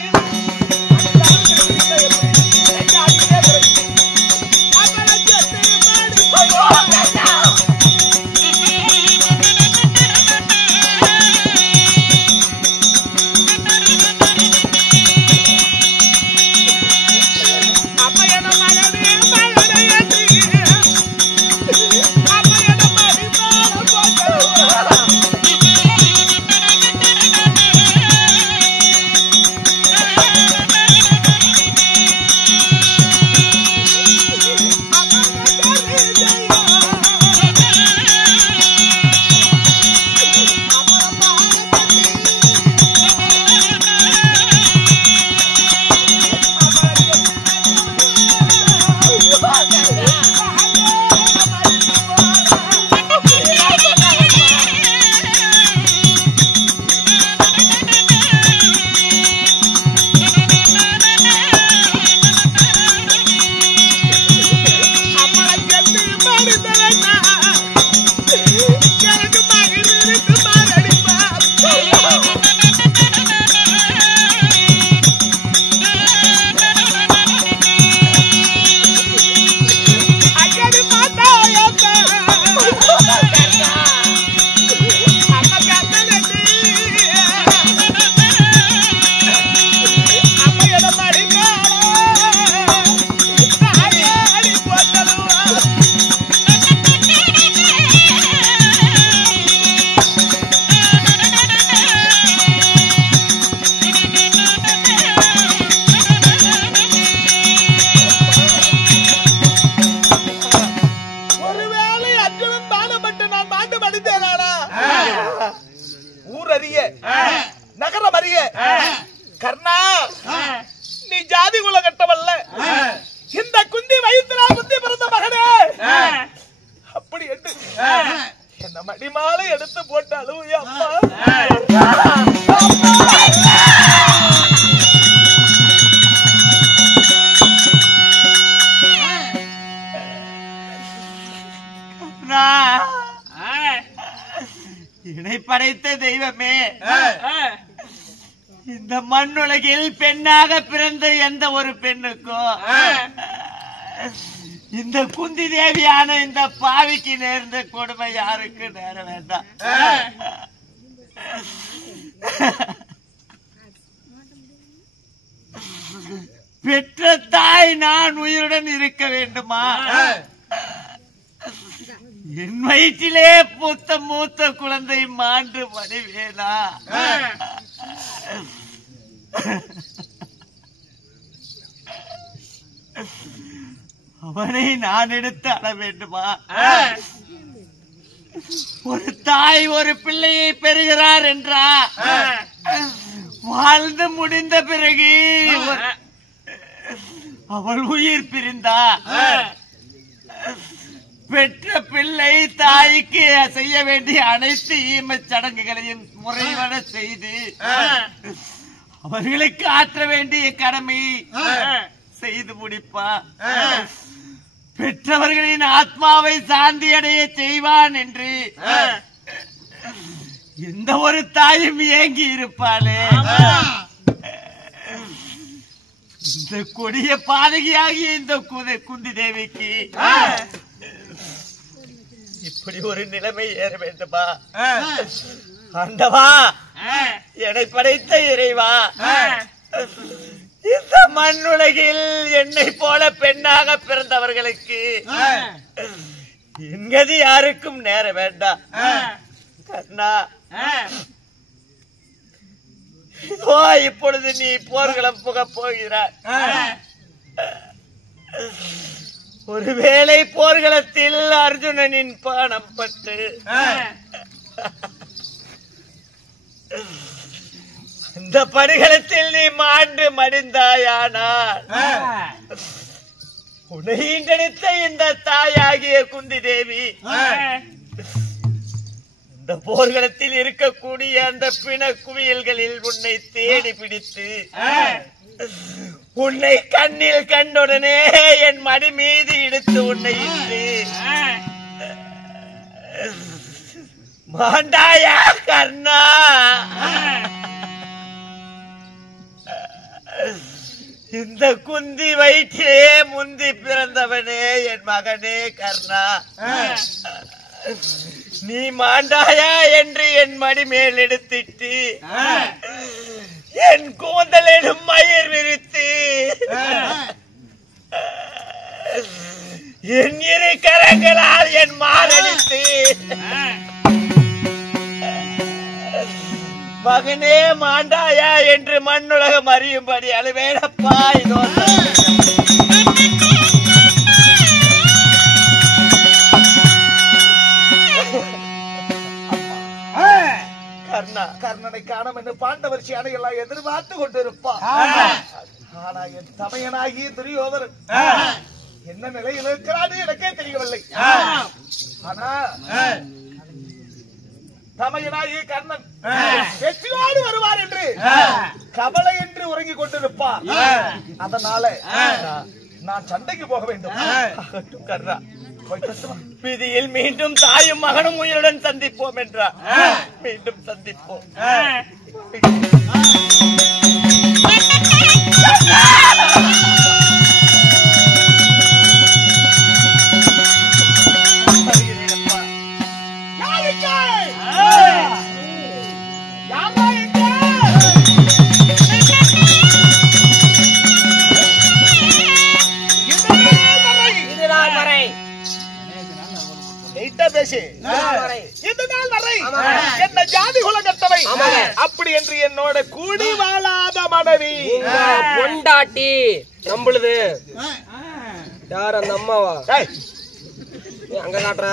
ஊரறிய நகரம் அறிய கர்ணா நீ ஜாதி குல கட்டவல்ல இந்த குந்தி வயிற்றினால் குந்தி பிறந்த மகனே அப்படி என்று என்ன மடிமாலை எடுத்து போட்டாலும் அம்மா இணை படைத்த தெய்வமே, இந்த மண்ணுலகில் பெண்ணாக பிறந்த எந்த ஒரு பெண்ணுக்கும் இந்த குந்தி தேவியான இந்த பாவிக்கு நேர்ந்த கொடுமை யாருக்கு நேர வேண்டாம். பெற்ற தாய் நான் உயிருடன் இருக்க வேண்டுமா? என் வயிற்றிலே மூத்த குழந்தை மாண்டு மடிவேனா? அவனை நான் எடுத்து அட வேண்டுமா? ஒரு தாய் ஒரு பிள்ளையை பெறுகிறார் என்றா வாழ்ந்து முடிந்த பிறகு அவள் உயிர் பிரிந்தா பெற்ற பிள்ளை தாய்க்கு செய்ய வேண்டிய அனைத்து ஈமச் சடங்குகளையும் முறைவர செய்து அவர்களுக்கு ஆற்ற வேண்டிய கடமை செய்து முடிப்பா. பெற்றவர்களின் ஆத்மாவை சாந்தி அடைய செய்வான் என்று எந்த ஒரு தாயும் ஏங்கி இருப்பாளே. இந்த கொடிய பாதகியாகிய இந்த குந்தி தேவிக்கு இப்படி ஒரு நிலைமை ஏற வேண்டுமா? ஆண்டவா, என்னை படைத்த இறைவா, இந்த மண்ணுலகில் என்னை போல பெண்ணாக பிறந்தவர்களுக்கு என்கதி யாருக்கும் நேர வேண்டாம். கர்ணா, இப்பொழுது நீ போர்க்களம் புக போகிறாய். ஒருவேளை போர்க்களத்தில் அர்ஜுனனின் பானம் பட்டு இந்த படுகளத்தில் நீ மாண்டு மடிந்தாயானால் உன்னை ஈண்டெடுத்த இந்த தாயாகிய குந்தி தேவி இந்த போர்க்களத்தில் இருக்கக்கூடிய அந்த பிண குவியல்களில் உன்னை தேடி பிடித்து உன்னை கண்ணில் கண்டுடனே என் மடி மீது இழுத்து உன்னை இன்று மாண்டாயா கர்ணா? இந்த குந்தி வயிற்றிலே முந்தி பிறந்தவனே என் மகனே கர்ணா, நீ மாண்டாயா என்று என் மடி மேல் எடுத்துட்டு என் கூந்தல் எனும் மயிர் விரித்து என் இரு கரங்களால் என் மாரடித்து மகனே மாண்டாயா என்று மண்ணுலகம் அறியும்படி அழுவேடப்பா. இதோ கர்ணனை காணம் என்று பாண்டவர் சேனையெல்லாம் எதிர்பார்த்து கொண்டிருப்பா. ஆனா என் தமையனாகிய துரியோதனன் என்ன நிலையில் இருக்கிறான்னு எனக்கே தெரியவில்லை. ஆனா தமையனாகிய கர்ணன் வெற்றியோடு வருவார் என்று கவலை என்று உறங்கிக் கொண்டிருப்பார். அதனால நான் சண்டைக்கு போக வேண்டும். கர்ணா, விதியில் மீண்டும் தாயும் மகனும் உயிருடன் சந்திப்போம் என்றார். மீண்டும் சந்திப்போம். என்ன ஜாதி குலகத்தவை அப்படி என்று என்னோட கூடி வாழாத மனைவி பொண்டாட்டி நம்மளுது யார் அந்த அம்மாவா அங்க காட்டுற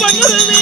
பண்ணுருவி